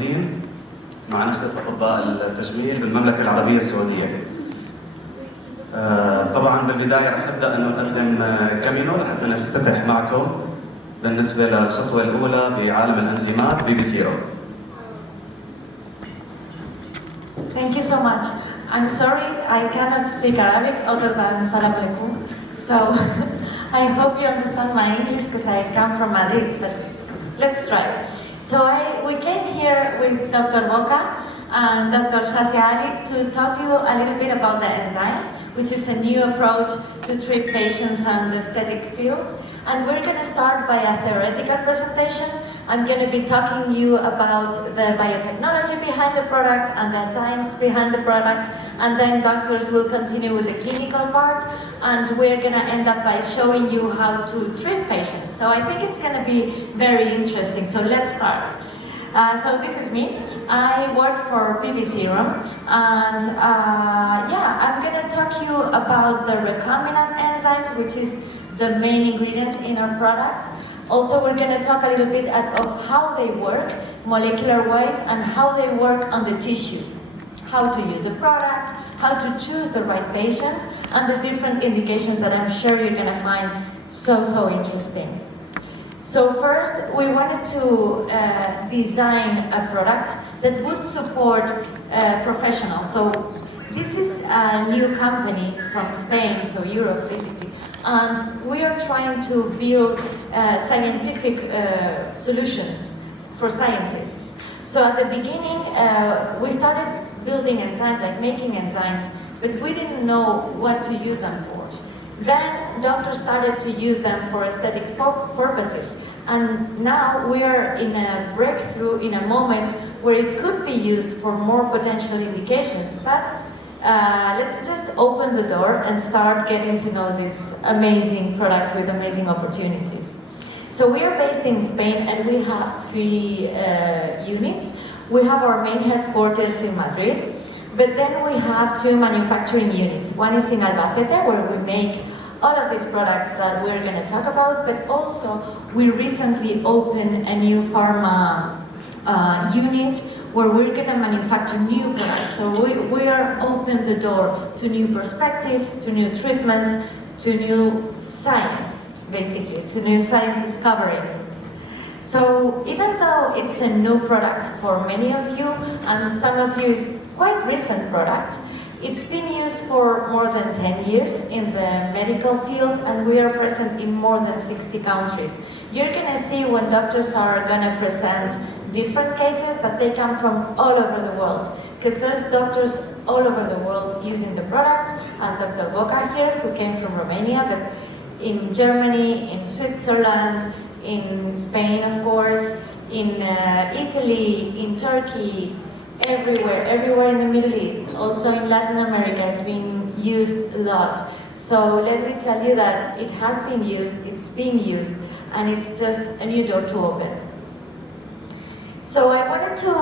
الموجودين مع نخبة أطباء التجميل بالمملكة العربية السعودية. طبعا بالبداية رح نبدأ أن نقدم كامينو لحتى نفتتح معكم بالنسبة للخطوة الأولى بعالم الأنزيمات Pbserum. Thank you so much. I'm sorry I cannot speak Arabic other than Salam Alaikum. So I hope you understand my English because I come from Madrid, but let's try. So we came here with Dr. Boca and Dr. Shazia Ali to talk to you a little bit about the enzymes, which is a new approach to treat patients in the aesthetic field. And we're going to start by a theoretical presentation. I'm going to be talking to you about the biotechnology behind the product and the science behind the product, and then doctors will continue with the clinical part, and we're going to end up by showing you how to treat patients. So I think it's going to be very interesting. So let's start. So this is me. I work for Pbserum, and I'm going to talk to you about the recombinant enzymes, which is the main ingredient in our product. Also, we're going to talk a little bit of how they work molecular-wise and how they work on the tissue, how to use the product, how to choose the right patient, and the different indications that I'm sure you're going to find so interesting. So first, we wanted to design a product that would support professionals. So this is a new company from Spain, so Europe basically. And we are trying to build scientific solutions for scientists. So at the beginning, we started building enzymes, like making enzymes, but we didn't know what to use them for. Then doctors started to use them for aesthetic purposes. And now we are in a breakthrough, in a moment where it could be used for more potential indications. But let's just open the door and start getting to know this amazing product with amazing opportunities. So we are based in Spain and we have 3 units. We have our main headquarters in Madrid, but then we have 2 manufacturing units. One is in Albacete, where we make all of these products that we're going to talk about, but also we recently opened a new pharma unit where we're going to manufacture new products. So we are open the door to new perspectives, to new treatments, to new science, basically, to new science discoveries. So even though it's a new product for many of you, and some of you is quite recent product, it's been used for more than 10 years in the medical field, and we are present in more than 60 countries. You're going to see when doctors are going to present different cases that they come from all over the world, because there's doctors all over the world using the products, as Dr. Boca here, who came from Romania, but in Germany, in Switzerland, in Spain, of course, in Italy, in Turkey, everywhere in the Middle East, also in Latin America, it's been used a lot. So let me tell you that it has been used, it's being used, and it's just a new door to open. So I wanted to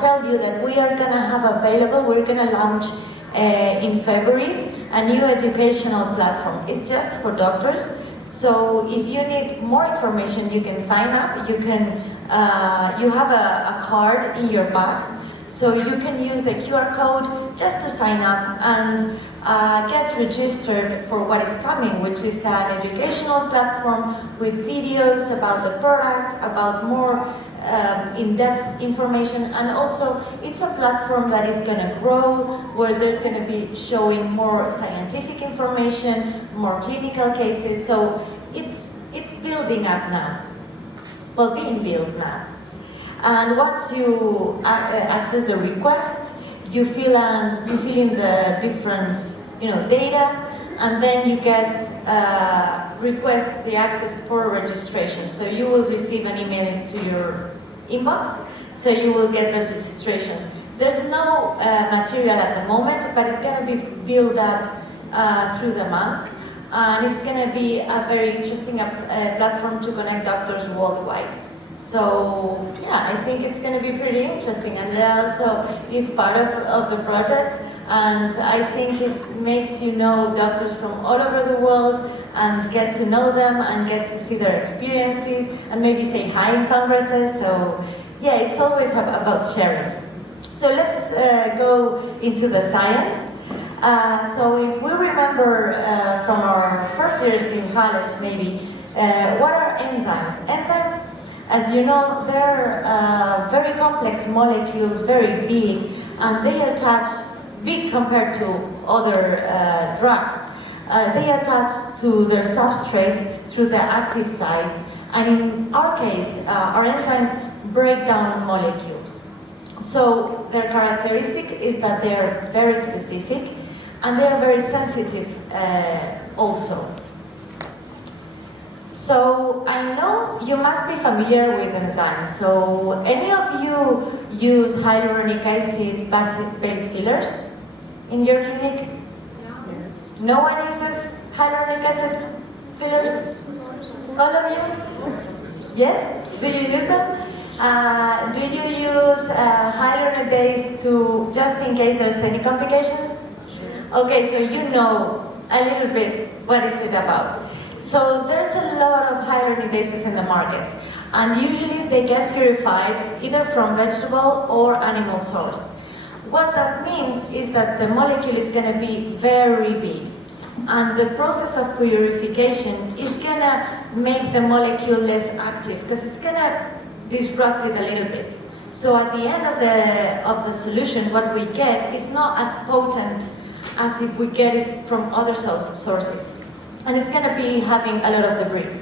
tell you that we are going to have available, we're going to launch in February, a new educational platform. It's just for doctors. So if you need more information, you can sign up. You can, you have a card in your box, so you can use the QR code just to sign up and get registered for what is coming, which is an educational platform with videos about the product, about more in-depth information, and also it's a platform that is going to grow, where there's going to be showing more scientific information, more clinical cases. So it's building up now, well, being built now. And once you access the request, you fill in the different data, and then you get request the access for registration. So you will receive an email to your inbox, so you will get registrations. There's no material at the moment, but it's going to be built up through the months, and it's going to be a very interesting platform to connect doctors worldwide. So yeah, I think it's going to be pretty interesting, and it also is part of the project, and I think it makes you know doctors from all over the world, and get to know them and get to see their experiences and maybe say hi in congresses. So yeah, it's always about sharing. So let's go into the science. So if we remember from our first years in college maybe, what are enzymes? Enzymes, as you know, they're very complex molecules, very big, and they attach, big compared to other drugs. They attach to their substrate through the active site, and in our case, our enzymes break down molecules. So their characteristic is that they are very specific, and they are very sensitive also. So I know you must be familiar with enzymes. So any of you use hyaluronic acid-based fillers in your clinic? Yes. No one uses hyaluronic acid fillers? All of you? Yes? Do you use them? Do you use hyaluronidase to, just in case there's any complications? Okay, so you know a little bit what is it about. So there's a lot of hyaluronidases in the market, and usually they get purified either from vegetable or animal source. What that means is that the molecule is going to be very big, and the process of purification is going to make the molecule less active because it's going to disrupt it a little bit. So at the end of the solution, what we get is not as potent as if we get it from other sources. And it's going to be having a lot of debris.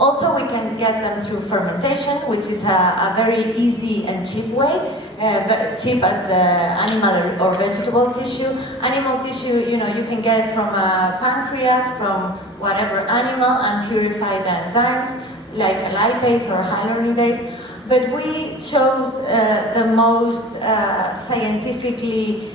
Also, we can get them through fermentation, which is a very easy and cheap way, cheap as the animal or vegetable tissue. Animal tissue, you know, you can get from a pancreas, from whatever animal, and purify the enzymes, like a lipase or hyaluronidase. But we chose the most scientifically,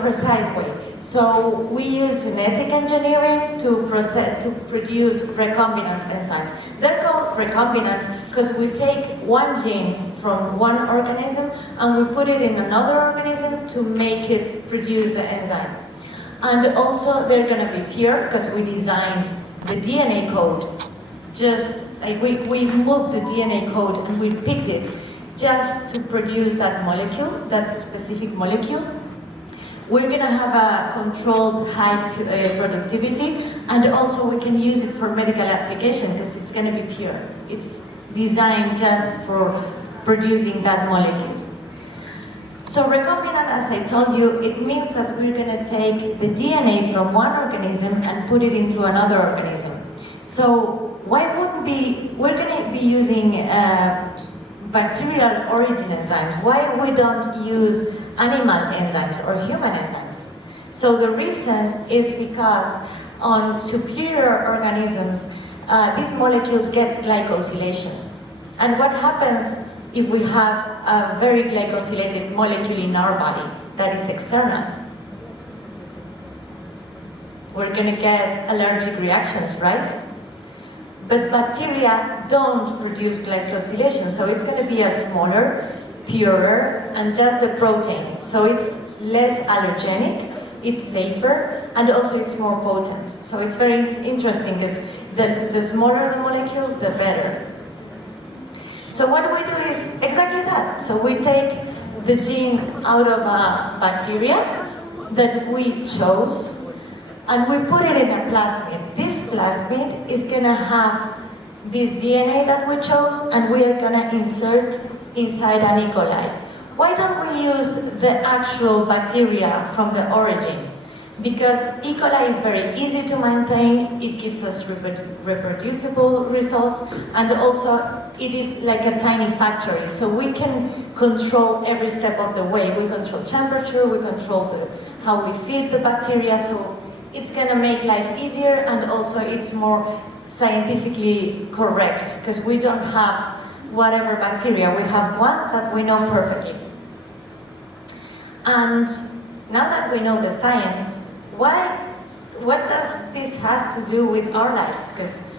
precise way. So we use genetic engineering to produce recombinant enzymes. They're called recombinant because we take one gene from one organism and we put it in another organism to make it produce the enzyme. And also they're going to be pure because we designed the DNA code. We moved the DNA code and we picked it just to produce that molecule, that specific molecule. We're going to have a controlled high productivity, and also we can use it for medical application because it's going to be pure. It's designed just for producing that molecule. So recombinant, as I told you, it means that we're going to take the DNA from one organism and put it into another organism. So why wouldn't we're going to be using bacterial origin enzymes. Why we don't use animal enzymes or human enzymes? So the reason is because on superior organisms, these molecules get glycosylations. And what happens if we have a very glycosylated molecule in our body that is external? We're going to get allergic reactions, right? But bacteria don't produce glycosylation, so it's going to be a smaller, purer, and just the protein. So it's less allergenic, it's safer, and also it's more potent. So it's very interesting because the smaller the molecule, the better. So what we do is exactly that. So we take the gene out of a bacteria that we chose, and we put it in a plasmid. This plasmid is going to have this DNA that we chose, and we are going to insert inside an E. coli. Why don't we use the actual bacteria from the origin? Because E. coli is very easy to maintain, it gives us reproducible results, and also it is like a tiny factory, so we can control every step of the way. We control temperature, we control how we feed the bacteria, so it's going to make life easier, and also it's more scientifically correct, because we don't have whatever bacteria, we have one that we know perfectly. And now that we know the science, what does this has to do with our lives? Because,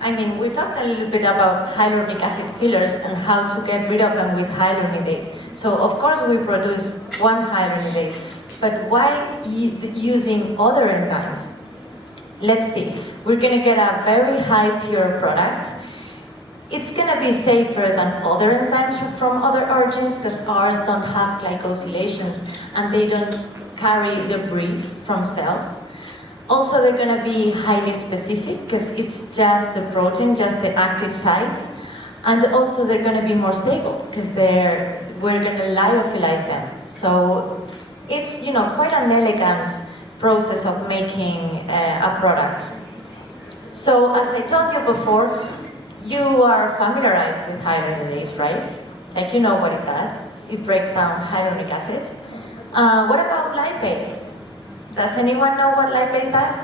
I mean, we talked a little bit about hyaluronic acid fillers and how to get rid of them with hyaluronidase. So, of course, we produce one hyaluronidase, but why using other enzymes? Let's see, we're gonna get a very high pure product. It's gonna be safer than other enzymes from other origins because ours don't have glycosylations and they don't carry debris from cells. Also, they're gonna be highly specific because it's just the protein, just the active sites. And also they're gonna be more stable because we're gonna lyophilize them. So it's, you know, quite an elegant process of making a product. So as I told you before, you are familiarized with hyaluronidase, right? Like you know what it does. It breaks down hyaluronic acid. What about lipase? Does anyone know what lipase does?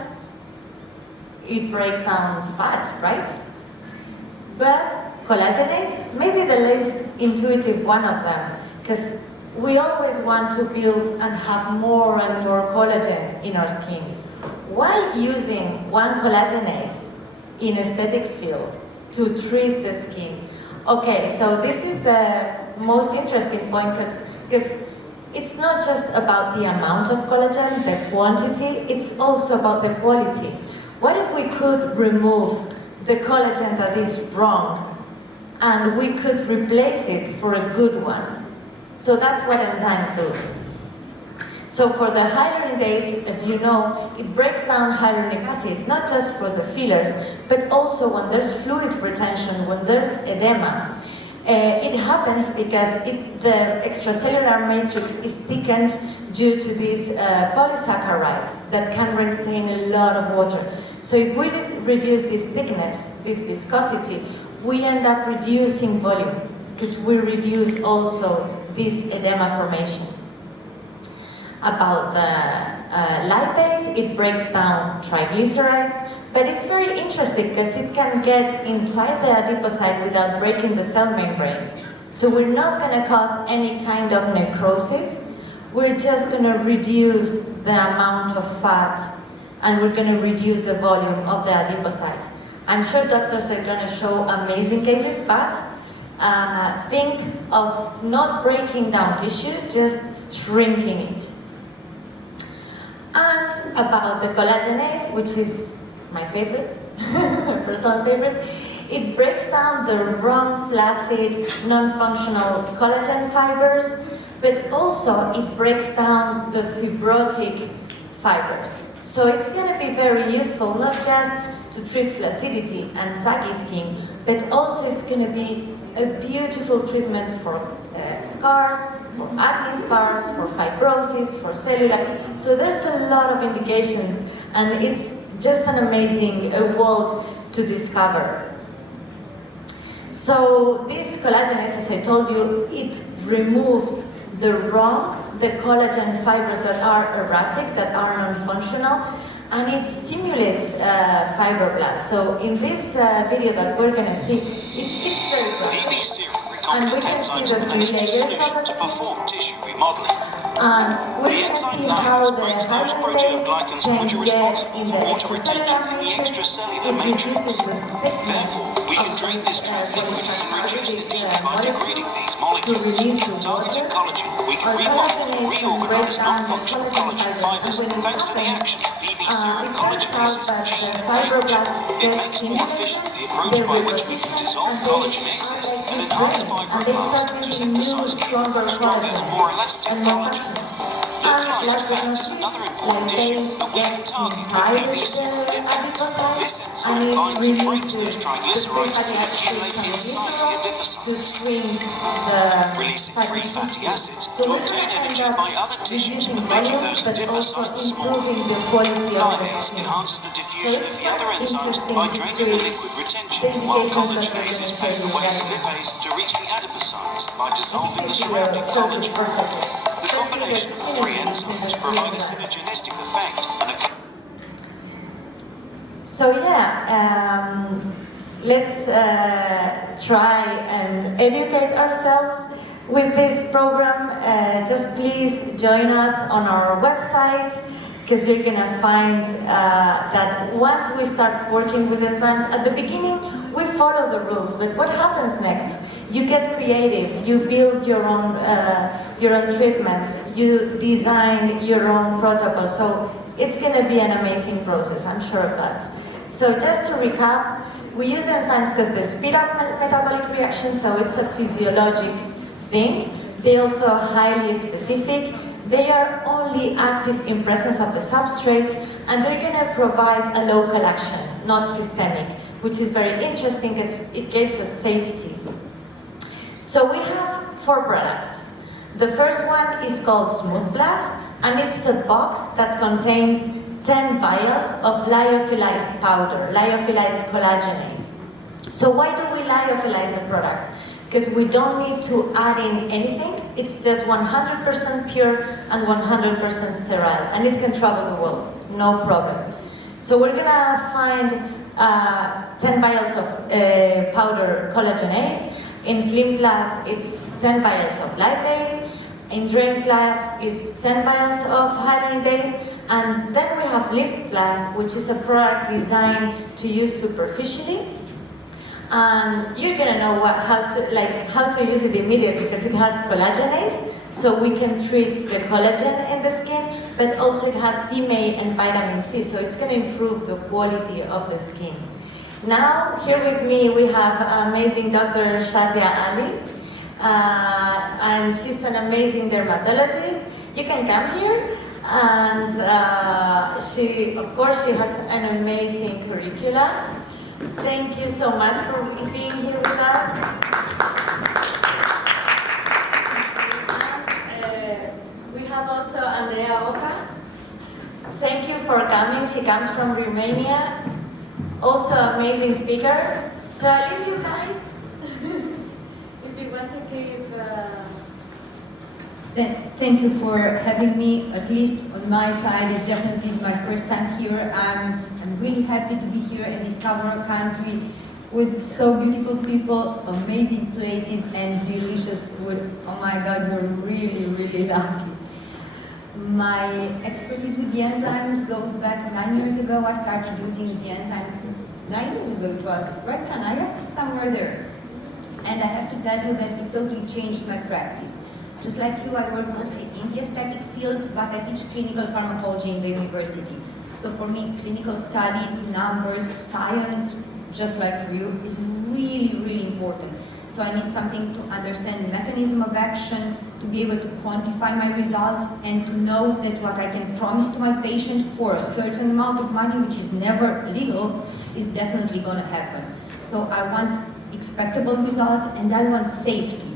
It breaks down fat, right? But collagenase, maybe the least intuitive one of them, because we always want to build and have more and more collagen in our skin. Why using one collagenase in aesthetics field to treat the skin? Okay, so this is the most interesting point because it's not just about the amount of collagen, the quantity, it's also about the quality. What if we could remove the collagen that is wrong and we could replace it for a good one? So that's what enzymes do. So for the hyaluronidase, as you know, it breaks down hyaluronic acid, not just for the fillers, but also when there's fluid retention, when there's edema. It happens because the extracellular matrix is thickened due to these polysaccharides that can retain a lot of water. So if we reduce this thickness, this viscosity, we end up reducing volume because we reduce also this edema formation. About the lipase, it breaks down triglycerides, but it's very interesting because it can get inside the adipocyte without breaking the cell membrane. So we're not going to cause any kind of necrosis, we're just going to reduce the amount of fat and we're going to reduce the volume of the adipocyte. I'm sure doctors are going to show amazing cases, but think of not breaking down tissue, just shrinking it. And about the collagenase, which is my favorite, my personal favorite, it breaks down the wrong, flaccid, non-functional collagen fibers, but also it breaks down the fibrotic fibers. So it's going to be very useful, not just to treat flaccidity and saggy skin, but also it's going to be a beautiful treatment for scars, for acne scars, for fibrosis, for cellular. So there's a lot of indications, and it's just an amazing world to discover. So this collagenase, as I told you, it removes the collagen fibers that are erratic, that are non-functional, and it stimulates fibroblasts. So in this video that we're going to see, it fits very well. Pbserum recombinant enzymes are in a solution to perform tissue remodeling. And we're The going to enzyme see how lipase the breaks those proteoglycans which are responsible for water retention in the extracellular matrix. Therefore, we can drain this trapped liquid and reduce edema by degrading these molecules. Targeting collagen, we can remodel and reorganize non-functional collagen fibers thanks to the action of Pbserum collagenase's gene H. It makes more efficient the approach by which we can dissolve collagen excess and enhance fibroblasts to synthesize new, stronger and more elastic collagen. Localized fat is another important issue that we can target with Pbserum lipids. This enzyme binds and breaks those triglycerides that accumulate inside the adipocytes, releasing free fatty acids to obtain energy by other tissues and making those adipocytes smaller. Lipase enhances the diffusion of the other enzymes by draining the liquid retention, while collagenases pave the way for lipase to reach the adipocytes by dissolving the surrounding collagen. The combination of the three enzymes provide a synergistic effect and a So yeah, let's try and educate ourselves with this program. Just please join us on our website, because you're gonna find that once we start working with enzymes, at the beginning we follow the rules, but what happens next? You get creative, you build your own treatments, you design your own protocol. So it's going to be an amazing process, I'm sure of that. So just to recap, we use enzymes because they speed up metabolic reactions, so it's a physiologic thing. They also are highly specific. They are only active in presence of the substrate, and they're going to provide a local action, not systemic, which is very interesting because it gives us safety. So we have 4 products. The first one is called Smooth Blast, and it's a box that contains 10 vials of lyophilized powder, lyophilized collagenase. So why do we lyophilize the product? Because we don't need to add in anything. It's just 100% pure and 100% sterile, and it can travel the world, no problem. So we're gonna find 10 vials of powder collagenase. In Slim Plus, it's 10 vials of lipase. In Drain Plus, it's 10 vials of hyaluronidase. And then we have Lift Plus, which is a product designed to use superficially. And you're gonna know how to use it immediately because it has collagenase, so we can treat the collagen in the skin, but also it has DMA and vitamin C, so it's gonna improve the quality of the skin. Now, here with me we have amazing Dr. Shazia Ali, and she's an amazing dermatologist. You can come here, and of course, she has an amazing curricula. Thank you so much for being here with us. We have also Andrea Oca. Thank you for coming. She comes from Romania. Also amazing speaker. So I'll leave you guys. If you want to give... Thank you for having me. At least on my side, it's definitely my first time here. I'm really happy to be here and discover a country with so beautiful people, amazing places, and delicious food. Oh my God, you're really, really lucky. My expertise with the enzymes goes back 9 years ago. I started using the enzymes 9 years ago. It was, right, Sanaya? Somewhere there. And I have to tell you that it totally changed my practice. Just like you, I work mostly in the aesthetic field, but I teach clinical pharmacology in the university. So for me, clinical studies, numbers, science, just like for you, is really, really important. So I need something to understand the mechanism of action, to be able to quantify my results, and to know that what I can promise to my patient for a certain amount of money, which is never little, is definitely going to happen. So I want expectable results, and I want safety.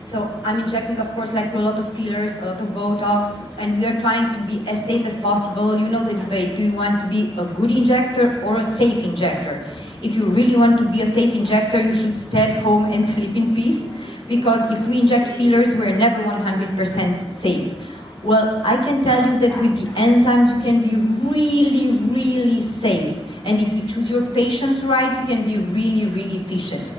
So I'm injecting, of course, like a lot of fillers, a lot of Botox, and we are trying to be as safe as possible. You know the debate, do you want to be a good injector or a safe injector? If you really want to be a safe injector, you should stay at home and sleep in peace, because if we inject fillers, we're never 100% safe. Well, I can tell you that with the enzymes, you can be really, really safe. And if you choose your patients right, you can be really, really efficient.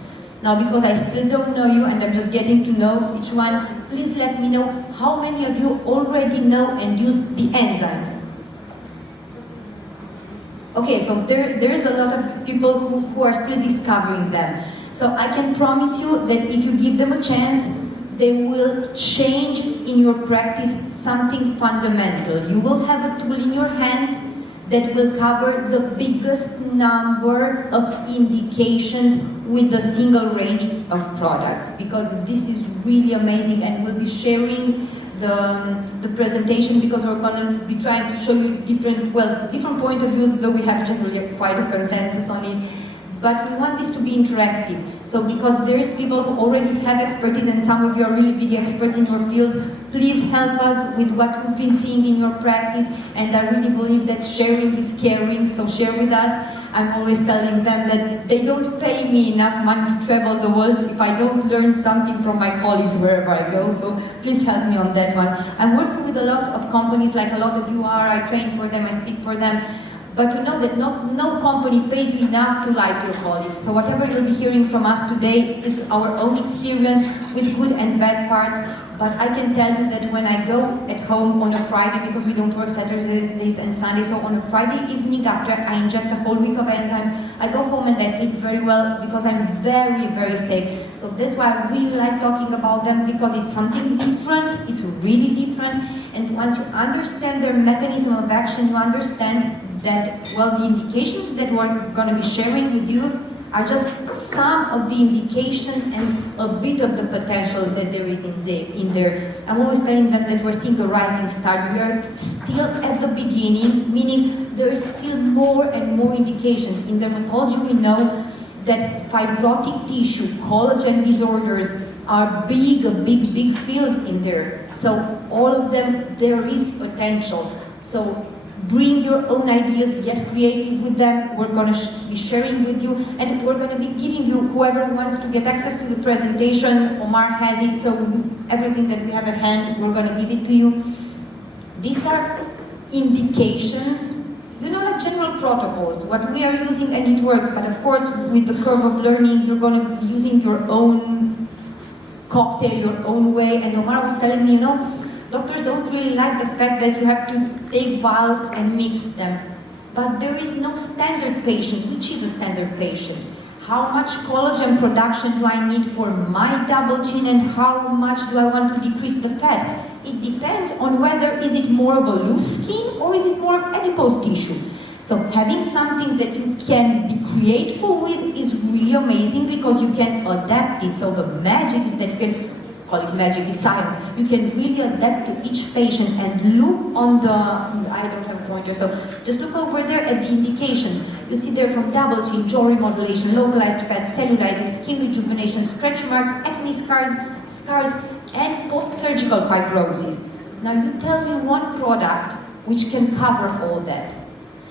Now, because I still don't know you and I'm just getting to know each one, please let me know how many of you already know and use the enzymes. Okay, so there's a lot of people who are still discovering them. So I can promise you that if you give them a chance, they will change in your practice something fundamental. You will have a tool in your hands that will cover the biggest number of indications with a single range of products, because this is really amazing, and we'll be sharing the presentation because we're going to be trying to show you different point of views, though we have generally quite a consensus on it. But we want this to be interactive. So because there's people who already have expertise and some of you are really big experts in your field, please help us with what we've been seeing in your practice. And I really believe that sharing is caring, so share with us. I'm always telling them that they don't pay me enough money to travel the world if I don't learn something from my colleagues wherever I go, so please help me on that one. I'm working with a lot of companies, like a lot of you are. I train for them, I speak for them. But you know that no company pays you enough to lie to your colleagues. So whatever you'll be hearing from us today is our own experience with good and bad parts. But I can tell you that when I go at home on a Friday, because we don't work Saturdays and Sundays, so on a Friday evening after I inject a whole week of enzymes, I go home and I sleep very well because I'm very, very safe. So that's why I really like talking about them, because it's something different, it's really different, And once you understand their mechanism of action, you understand that, well, the indications that we're going to be sharing with you are just some of the indications and a bit of the potential that there is in there. I'm always telling them that we're seeing a rising star. We are still at the beginning, meaning there's still more and more indications. In dermatology, we know that fibrotic tissue, collagen disorders are a big field in there. So all of them, there is potential. So bring your own ideas, get creative with them. We're going to be sharing with you, and we're going to be giving you, whoever wants to get access to the presentation, Omar has it, so everything that we have at hand, we're going to give it to you. These are indications, you know, like general protocols, what we are using, and it works, but of course, with the curve of learning, you're going to be using your own cocktail, your own way, and Omar was telling me, you know, doctors don't really like the fact that you have to take vials and mix them. But there is no standard patient. Which is a standard patient? How much collagen production do I need for my double chin, and how much do I want to decrease the fat? It depends on whether is it more of a loose skin or is it more of adipose tissue. So having something that you can be creative with is really amazing because you can adapt it. So the magic is that you can call it magic, it's science. You can really adapt to each patient and look on the, I don't have a pointer, so just look over there at the indications. You see there from double chin, jaw remodulation, localized fat, cellulitis, skin rejuvenation, stretch marks, acne scars, and post-surgical fibrosis. Now you tell me one product which can cover all that.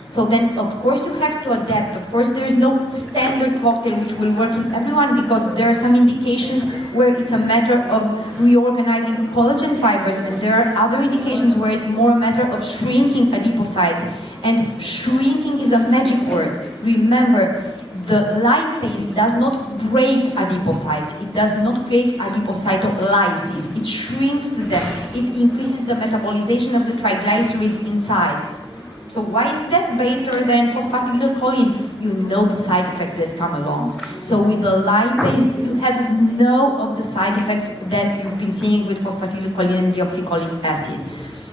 So then, of course, you have to adapt. Of course, there is no standard cocktail which will work in everyone because there are some indications where it's a matter of reorganizing collagen fibers, and there are other indications where it's more a matter of shrinking adipocytes. And shrinking is a magic word. Remember, the lipase does not break adipocytes. It does not create adipocytolysis. It shrinks them. It increases the metabolization of the triglycerides inside. So why is that better than phosphatidylcholine? You know the side effects that come along. So with the lipase, you have no of the side effects that you've been seeing with phosphatidylcholine and deoxycholic acid.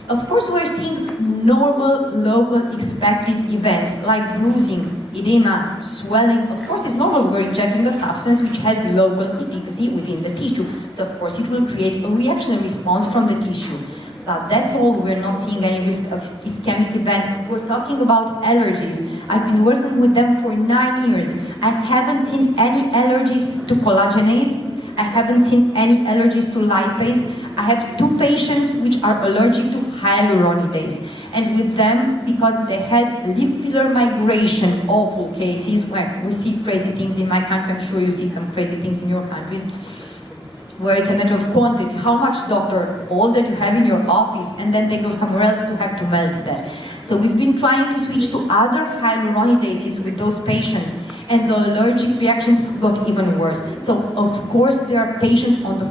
Of course, we're seeing normal, local, expected events like bruising, edema, swelling. Of course, it's normal. We're injecting a substance which has local efficacy within the tissue. So of course, it will create a reactionary response from the tissue. But that's all. We're not seeing any risk of ischemic events. We're talking about allergies. I've been working with them for 9 years. I haven't seen any allergies to collagenase. I haven't seen any allergies to lipase. I have 2 patients which are allergic to hyaluronidase. And with them, because they had lip filler migration, awful cases, where we see crazy things in my country, I'm sure you see some crazy things in your countries, where it's a matter of quantity. How much, doctor? All that you have in your office, and then they go somewhere else to have to melt that. So we've been trying to switch to other hyaluronidases with those patients, and the allergic reactions got even worse. So of course there are patients on the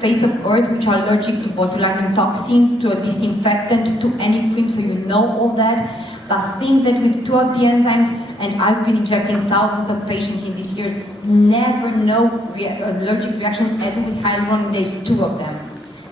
face of earth which are allergic to botulinum toxin, to a disinfectant, to any cream, so you know all that. But think that with 2 of the enzymes, and I've been injecting thousands of patients in these years, never know allergic reactions ever with hyaluronidase, 2 of them.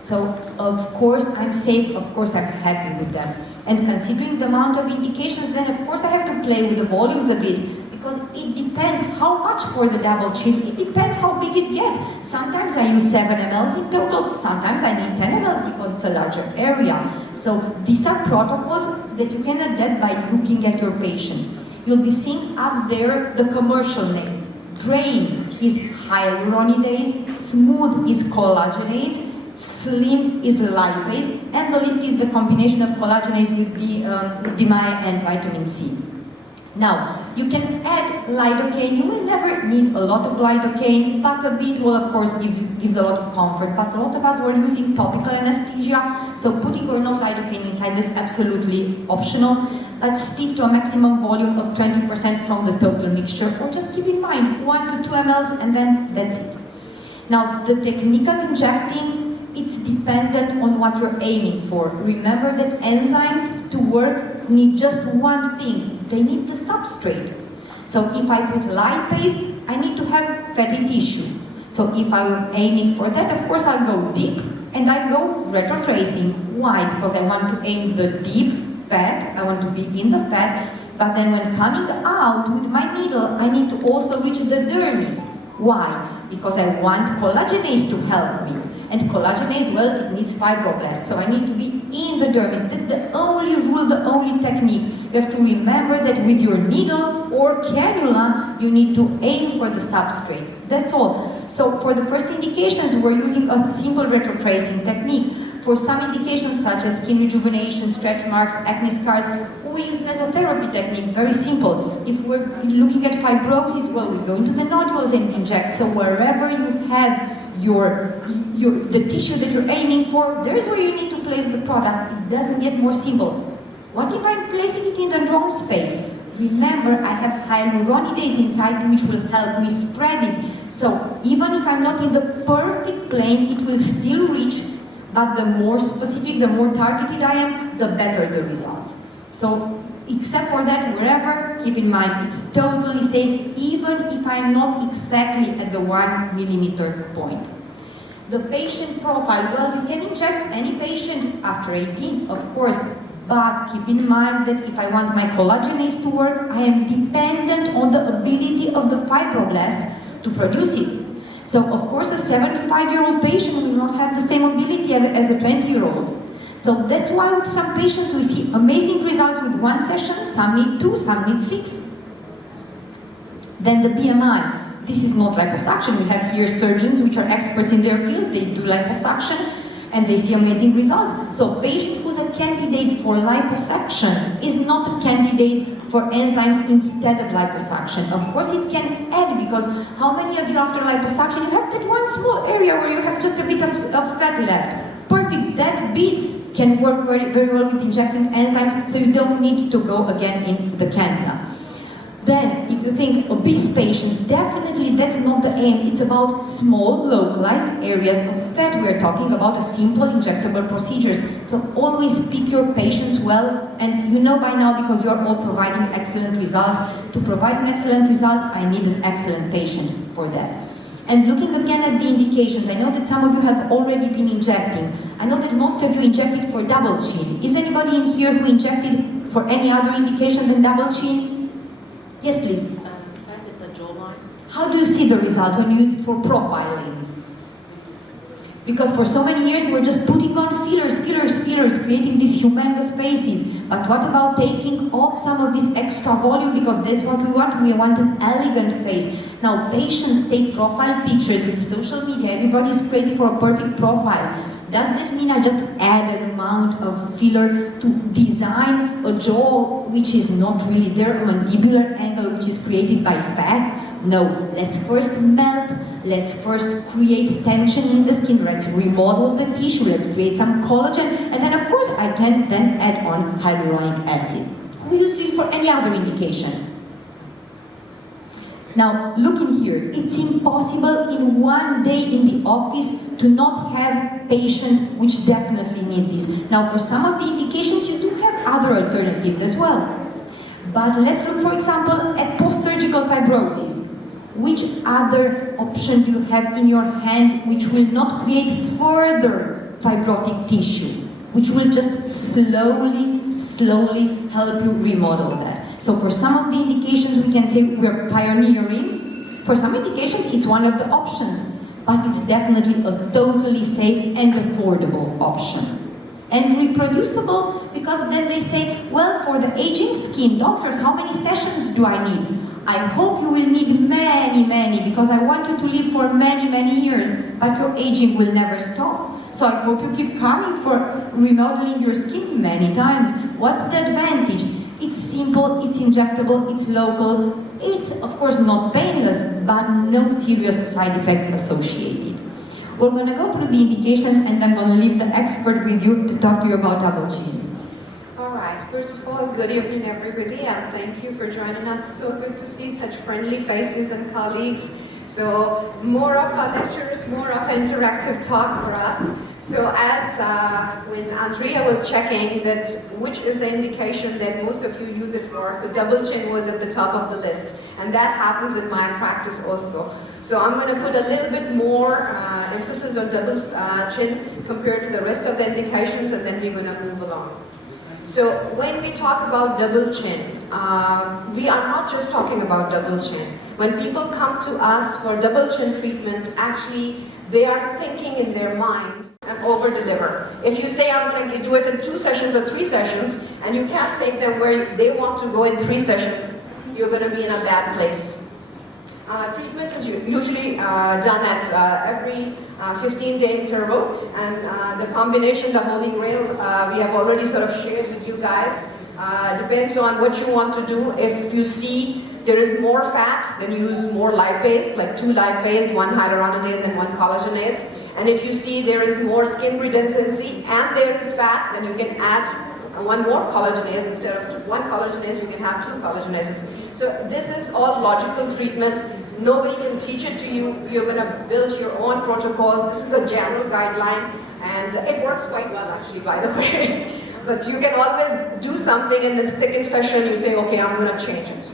So of course I'm safe, of course I'm happy with them. And considering the amount of indications, then of course I have to play with the volumes a bit, because it depends how much for the double chin, it depends how big it gets. Sometimes I use 7 mLs in total, sometimes I need 10 mLs because it's a larger area. So these are protocols that you can adapt by looking at your patient. You'll be seeing up there the commercial names. Drain is hyaluronidase, Smooth is collagenase, Slim is lipase, and the Lift is the combination of collagenase with DMAE and vitamin C. Now, you can add lidocaine. You will never need a lot of lidocaine, but a bit will of course gives a lot of comfort. But a lot of us were using topical anesthesia, so putting or not lidocaine inside, that's absolutely optional. Let's stick to a maximum volume of 20% from the total mixture, or just keep in mind 1 to 2 mLs, and then that's it. Now, the technique of injecting, it's dependent on what you're aiming for. Remember that enzymes to work need just one thing. They need the substrate. So if I put lipase, I need to have fatty tissue. So if I'm aiming for that, of course I'll go deep and I go retrotracing. Why? Because I want to aim the deep fat, I want to be in the fat, but then when coming out with my needle, I need to also reach the dermis. Why? Because I want collagenase to help me. And collagenase, well, it needs fibroblasts, so I need to be in the dermis. This is the only rule, the only technique. You have to remember that with your needle or cannula, you need to aim for the substrate. That's all. So for the first indications, we're using a simple retrotracing technique. For some indications such as skin rejuvenation, stretch marks, acne scars, we use mesotherapy technique, very simple. If we're looking at fibrosis, well, we go into the nodules and inject. So wherever you have the tissue that you're aiming for, there's where you need to place the product. It doesn't get more simple. What if I'm placing it in the drum space? Remember, I have hyaluronidase inside which will help me spread it. So even if I'm not in the perfect plane, it will still reach, but the more specific, the more targeted I am, the better the results. So except for that, wherever, keep in mind, it's totally safe, even if I'm not exactly at the 1 millimeter point. The patient profile, well, you can inject any patient after 18, of course, but keep in mind that if I want my collagenase to work, I am dependent on the ability of the fibroblast to produce it. So, of course, a 75-year-old patient will not have the same ability as a 20-year-old. So that's why with some patients we see amazing results with 1 session, some need 2, some need 6. Then the BMI. This is not liposuction. We have here surgeons which are experts in their field. They do liposuction and they see amazing results. So a patient who's a candidate for liposuction is not a candidate for enzymes instead of liposuction. Of course it can add, because how many of you after liposuction, you have that one small area where you have just a bit of fat left. Perfect, that bit can work very, very well with injecting enzymes, so you don't need to go again in the cannula. Then, if you think obese patients, definitely that's not the aim. It's about small, localized areas of fat. We're talking about a simple injectable procedures. So always pick your patients well, and you know by now, because you're all providing excellent results. To provide an excellent result, I need an excellent patient for that. And looking again at the indications, I know that some of you have already been injecting. I know that most of you injected for double chin. Is anybody in here who injected for any other indication than double chin? Yes, please. Fat at the jawline. How do you see the result when you use it for profiling? Because for so many years we're just putting on fillers, creating these humongous faces. But what about taking off some of this extra volume, because that's what we want. We want an elegant face. Now patients take profile pictures with social media. Everybody's crazy for a perfect profile. Does that mean I just add an amount of filler to design a jaw which is not really there, a mandibular angle which is created by fat? No, let's first melt, let's first create tension in the skin, let's remodel the tissue, let's create some collagen, and then of course I can then add on hyaluronic acid. We use it for any other indication. Now, look in here, it's impossible in one day in the office to not have patients which definitely need this. Now, for some of the indications, you do have other alternatives as well. But let's look, for example, at post-surgical fibrosis. Which other option do you have in your hand which will not create further fibrotic tissue, which will just slowly help you remodel that? So for some of the indications, we can say we're pioneering. For some indications, it's one of the options, but it's definitely a totally safe and affordable option. And reproducible, because then they say, well, for the aging skin, doctors, how many sessions do I need? I hope you will need many, because I want you to live for many years, but your aging will never stop. So I hope you keep coming for remodeling your skin many times. What's the advantage? It's simple, it's injectable, it's local, it's of course not painless, but no serious side effects associated. We're going to go through the indications and I'm going to leave the expert with you to talk to you about double chin. Alright, first of all, good evening everybody, and thank you for joining us. So good to see such friendly faces and colleagues. So more of our lectures, more of interactive talk for us. So as when Andrea was checking that which is the indication that most of you use it for, the double chin was at the top of the list. And that happens in my practice also. So I'm going to put a little bit more emphasis on double chin compared to the rest of the indications, and then we're going to move along. So when we talk about double chin, we are not just talking about double chin. When people come to us for double chin treatment, actually they are thinking in their mind and over-deliver. If you say I'm going to do it in 2 sessions or 3 sessions, and you can't take them where they want to go in 3 sessions, you're going to be in a bad place. Treatment is usually done at every 15-day interval, and the combination, the holy grail, we have already sort of shared with you guys. Depends on what you want to do. If you see there is more fat, then use more lipase, like 2 lipase, 1 hyaluronidase and 1 collagenase. And if you see there is more skin redundancy and there is fat, then you can add 1 more collagenase. Instead of 1 collagenase, you can have 2 collagenases. So this is all logical treatment. Nobody can teach it to you. You're going to build your own protocols. This is a general guideline, and it works quite well actually, by the way. But you can always do something in the second session, you say, okay, I'm going to change it.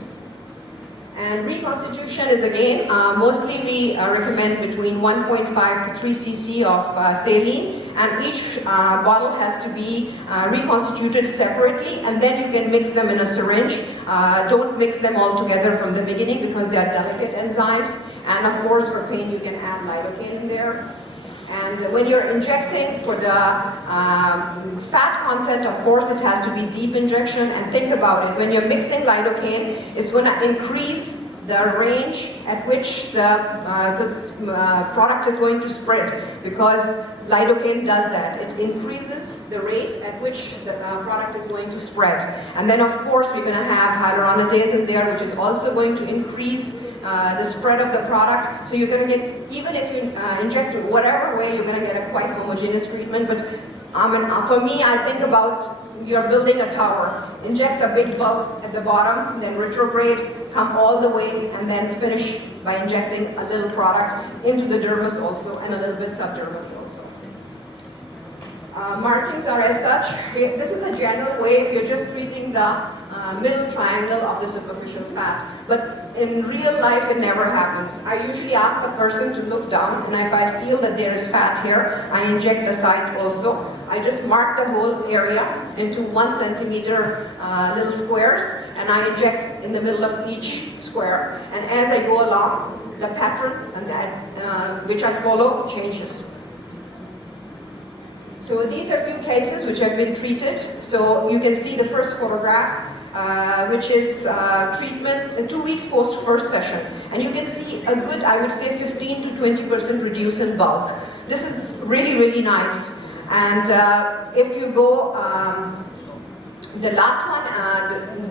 And reconstitution is again, mostly we recommend between 1.5 to 3 cc of saline, and each bottle has to be reconstituted separately, and then you can mix them in a syringe. Don't mix them all together from the beginning because they are delicate enzymes. And of course for pain you can add lidocaine in there. And when you're injecting for the fat content, of course, it has to be deep injection. And think about it, when you're mixing lidocaine, it's going to increase the range at which the product is going to spread, because lidocaine does that. It increases the rate at which the product is going to spread. And then, of course, we're going to have hyaluronidase in there, which is also going to increase the spread of the product. So you're going to get, even if you inject whatever way, you're going to get a quite homogeneous treatment. But for me, I think about you're building a tower. Inject a big bulk at the bottom, then retrograde, come all the way, and then finish by injecting a little product into the dermis also, and a little bit subdermally also. Markings are as such. This is a general way if you're just treating the middle triangle of the superficial fat. But in real life, it never happens. I usually ask the person to look down, and if I feel that there is fat here, I inject the site also. I just mark the whole area into 1 centimeter little squares, and I inject in the middle of each square. And as I go along, the pattern and that, which I follow changes. So these are few cases which have been treated. So you can see the first photograph, which is treatment 2 weeks post first session. And you can see a good, I would say, 15 to 20% reduce in bulk. This is really, really nice. And if you go, the last one,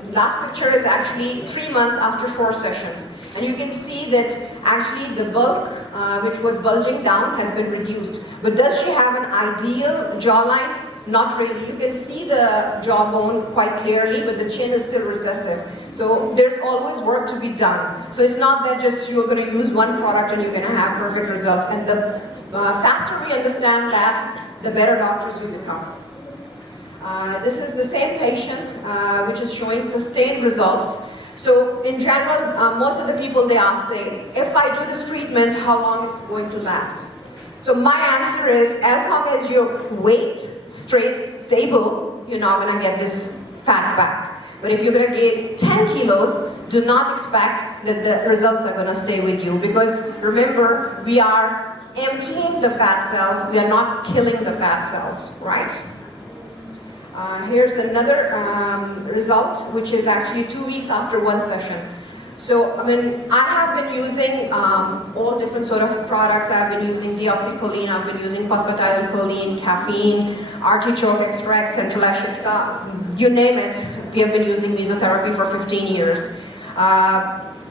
the last picture is actually 3 months after 4 sessions. And you can see that actually the bulk, which was bulging down, has been reduced. But does she have an ideal jawline? Not really. You can see the jawbone quite clearly, but the chin is still recessive. So there's always work to be done. So it's not that just you're going to use one product and you're going to have perfect result. And the faster we understand that, the better doctors we become. This is the same patient, which is showing sustained results. So in general, most of the people they ask say, if I do this treatment, how long is it going to last? So my answer is, as long as your weight stays stable, you're not going to get this fat back. But if you're going to gain 10 kilos, do not expect that the results are going to stay with you, because remember, we are emptying the fat cells, we are not killing the fat cells, right? Here's another result, which is actually 2 weeks after 1 session. So, I mean, I have been using all different sort of products. I've been using deoxycholine, I've been using phosphatidylcholine, caffeine, artichoke extract, central ashika, you name it. We have been using mesotherapy for 15 years.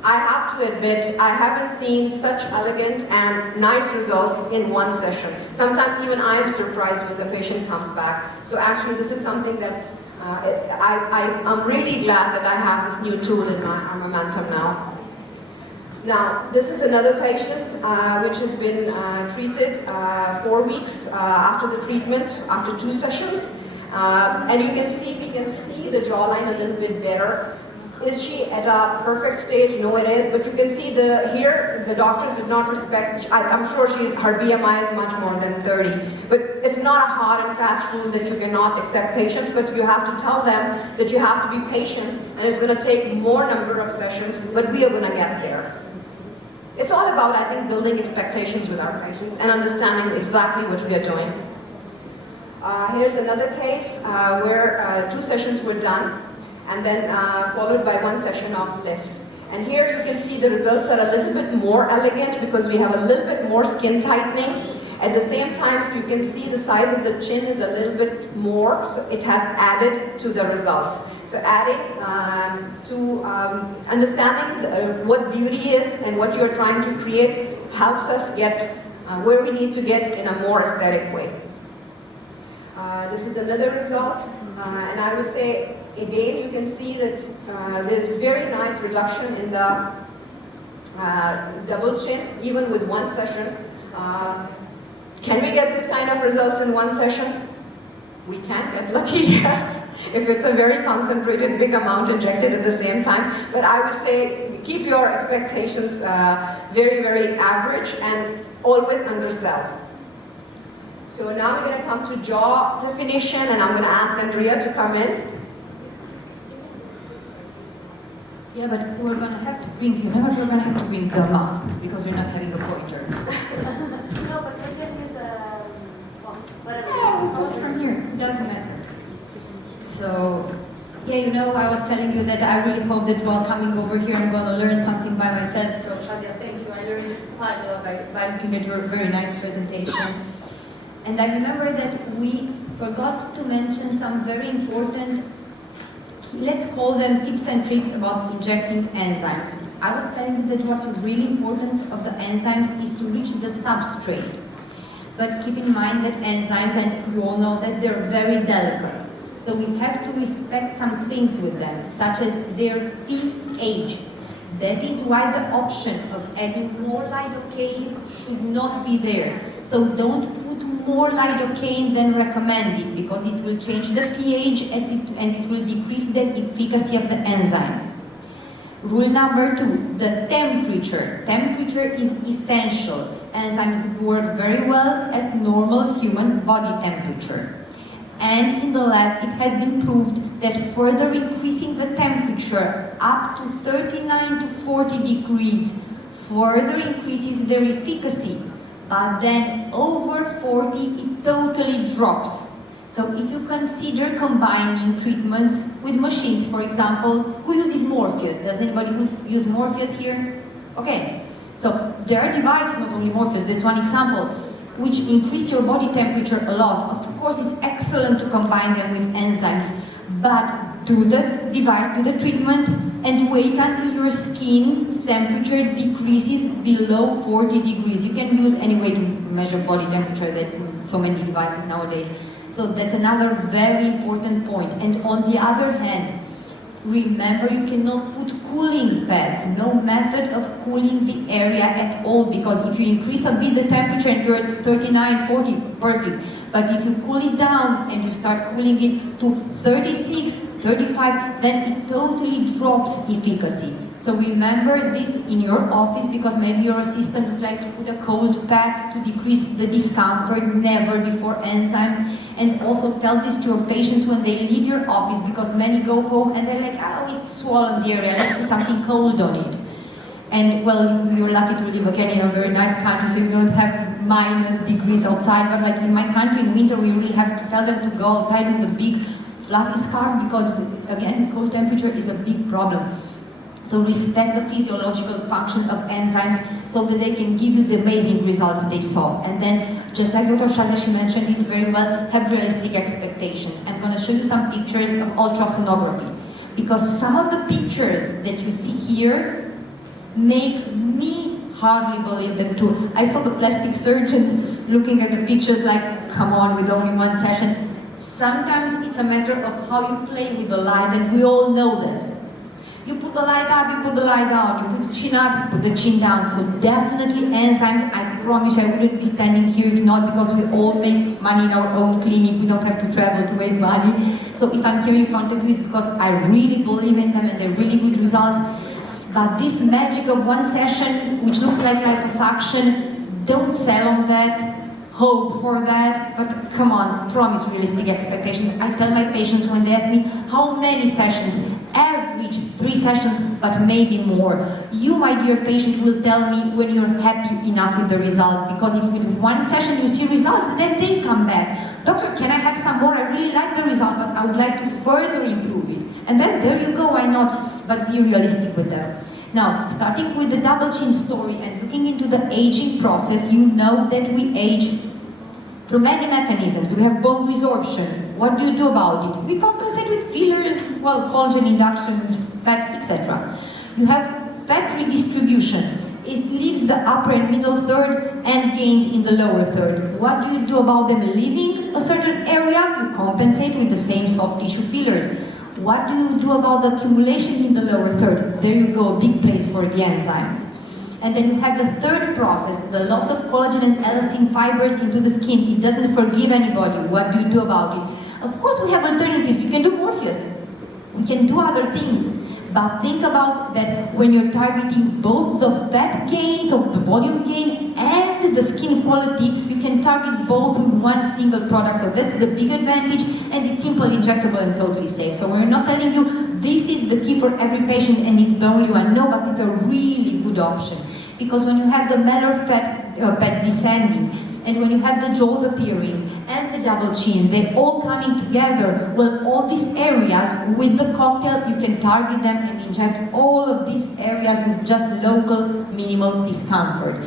I have to admit, I haven't seen such elegant and nice results in 1 session. Sometimes even I am surprised when the patient comes back. So actually this is something that I'm really glad that I have this new tool in my armamentum now. Now, this is another patient which has been treated 4 weeks after the treatment, after 2 sessions. And we can see the jawline a little bit better. Is she at a perfect stage? No, it is. But you can see here the doctors did not respect. I'm sure her BMI is much more than 30. But it's not a hard and fast rule that you cannot accept patients. But you have to tell them that you have to be patient, and it's going to take more number of sessions. But we are going to get there. It's all about, I think, building expectations with our patients and understanding exactly what we are doing. Here's another case where 2 sessions were done, and then followed by 1 session of lift. And here you can see the results are a little bit more elegant because we have a little bit more skin tightening. At the same time, if you can see, the size of the chin is a little bit more, so it has added to the results. So adding to understanding what beauty is and what you're trying to create helps us get where we need to get in a more aesthetic way. This is another result, and I would say, again, you can see that there's very nice reduction in the double chin, even with 1 session. Can we get this kind of results in 1 session? We can get lucky, yes, if it's a very concentrated, big amount injected at the same time. But I would say keep your expectations very, very average and always undersell. So now we're going to come to jaw definition, and I'm going to ask Andrea to come in. Yeah, but we're going to have to bring, you know what, we're going to have to bring the mouse because we're not having a pointer. No, but we can use the box, whatever. Yeah, we post it from here, it doesn't matter. So, yeah, you know, I was telling you that I really hope that while coming over here I'm going to learn something by myself. So, Shazia, thank you. I learned quite a lot by looking at your very nice presentation. And I remember that we forgot to mention some very important, let's call them tips and tricks about injecting enzymes. I was telling you that what's really important of the enzymes is to reach the substrate. But keep in mind that enzymes, and you all know that they're very delicate. So we have to respect some things with them, such as their pH. That is why the option of adding more lidocaine should not be there. So don't put more lidocaine than recommended, because it will change the pH and it will decrease the efficacy of the enzymes. Rule number 2, the temperature. Temperature is essential. Enzymes work very well at normal human body temperature. And in the lab, it has been proved that further increasing the temperature up to 39 to 40 degrees further increases their efficacy. But then over 40, it totally drops. So if you consider combining treatments with machines, for example, who uses Morpheus? Does anybody use Morpheus here? Okay, so there are devices, not only Morpheus, that's one example, which increase your body temperature a lot. Of course, it's excellent to combine them with enzymes, but do the device, do the treatment, and wait until your skin temperature decreases below 40 degrees. You can use any way to measure body temperature, that so many devices nowadays. So that's another very important point. And on the other hand, remember, you cannot put cooling pads, no method of cooling the area at all, because if you increase a bit the temperature and you're at 39, 40, perfect. But if you cool it down and you start cooling it to 36, 35, then it totally drops efficacy. So remember this in your office, because maybe your assistant would like to put a cold pack to decrease the discomfort, never before enzymes. And also tell this to your patients when they leave your office, because many go home and they're like, oh, it's swollen the area, let's put something cold on it. And well, you're lucky to live again in a very nice country, so you don't have minus degrees outside. But like in my country in winter, we really have to tell them to go outside with a big fluffy scarf, because again, cold temperature is a big problem. So respect the physiological function of enzymes so that they can give you the amazing results they saw. And then, just like Dr. Shazia, she mentioned it very well, have realistic expectations. I'm going to show you some pictures of ultrasonography, because some of the pictures that you see here make me hardly believe them too. I saw the plastic surgeons looking at the pictures like, come on, with only 1 session. Sometimes it's a matter of how you play with the light, and we all know that. You put the light up, you put the light down, you put the chin up, you put the chin down. So definitely enzymes, I promise I wouldn't be standing here if not because we all make money in our own clinic. We don't have to travel to make money. So if I'm here in front of you, it's because I really believe in them and they're really good results. But this magic of one session, which looks like liposuction, don't sell on that. Hope for that, but come on, promise realistic expectations. I tell my patients when they ask me how many sessions, average 3 sessions, but maybe more. You, my dear patient, will tell me when you're happy enough with the result, because if with one session you see results, then they come back. Doctor, can I have some more? I really like the result, but I would like to further improve it. And then there you go, why not? But be realistic with them. Now, starting with the double chin story and looking into the aging process, you know that we age through many mechanisms. We have bone resorption. What do you do about it? We compensate with fillers, well, collagen induction, fat, etc. You have fat redistribution. It leaves the upper and middle third and gains in the lower third. What do you do about them leaving a certain area? You compensate with the same soft tissue fillers. What do you do about the accumulation in the lower third? There you go, big place for the enzymes. And then you have the third process, the loss of collagen and elastin fibers into the skin. It doesn't forgive anybody. What do you do about it? Of course we have alternatives. You can do Morpheus. We can do other things. But think about that when you're targeting both the fat gains of the volume gain and the skin quality, you can target both with one single product. So that's the big advantage, and it's simple, injectable, and totally safe. So we're not telling you this is the key for every patient and it's the only one. No, but it's a really good option. Because when you have the malar fat descending, and when you have the jaws appearing, and the double chin, they're all coming together, well, all these areas, with the cocktail, you can target them and inject all of these areas with just local, minimal discomfort.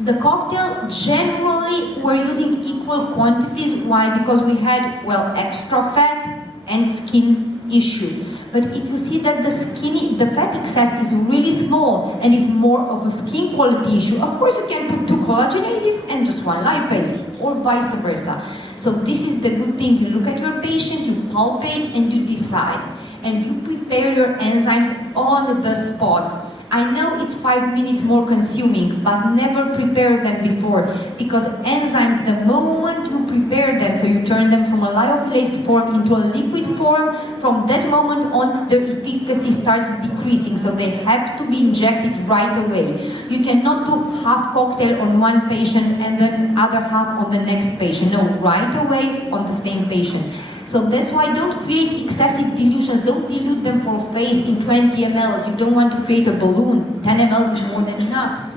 The cocktail, generally, we're using equal quantities. Why? Because we had, well, extra fat and skin issues. But if you see that the fat excess is really small and is more of a skin quality issue, of course you can put 2 collagenases and just 1 lipase, or vice versa. So this is the good thing. You look at your patient, you palpate, and you decide. And you prepare your enzymes on the spot. I know it's 5 minutes more consuming, but never prepare them before. Because enzymes, the moment you prepare them, so you turn them from a lyophilized form into a liquid form, from that moment on, their efficacy starts decreasing. So they have to be injected right away. You cannot do half cocktail on one patient and then other half on the next patient. No, right away on the same patient. So that's why don't create excessive dilutions. Don't dilute them for face in 20 mLs. You don't want to create a balloon. 10 mLs is more than enough.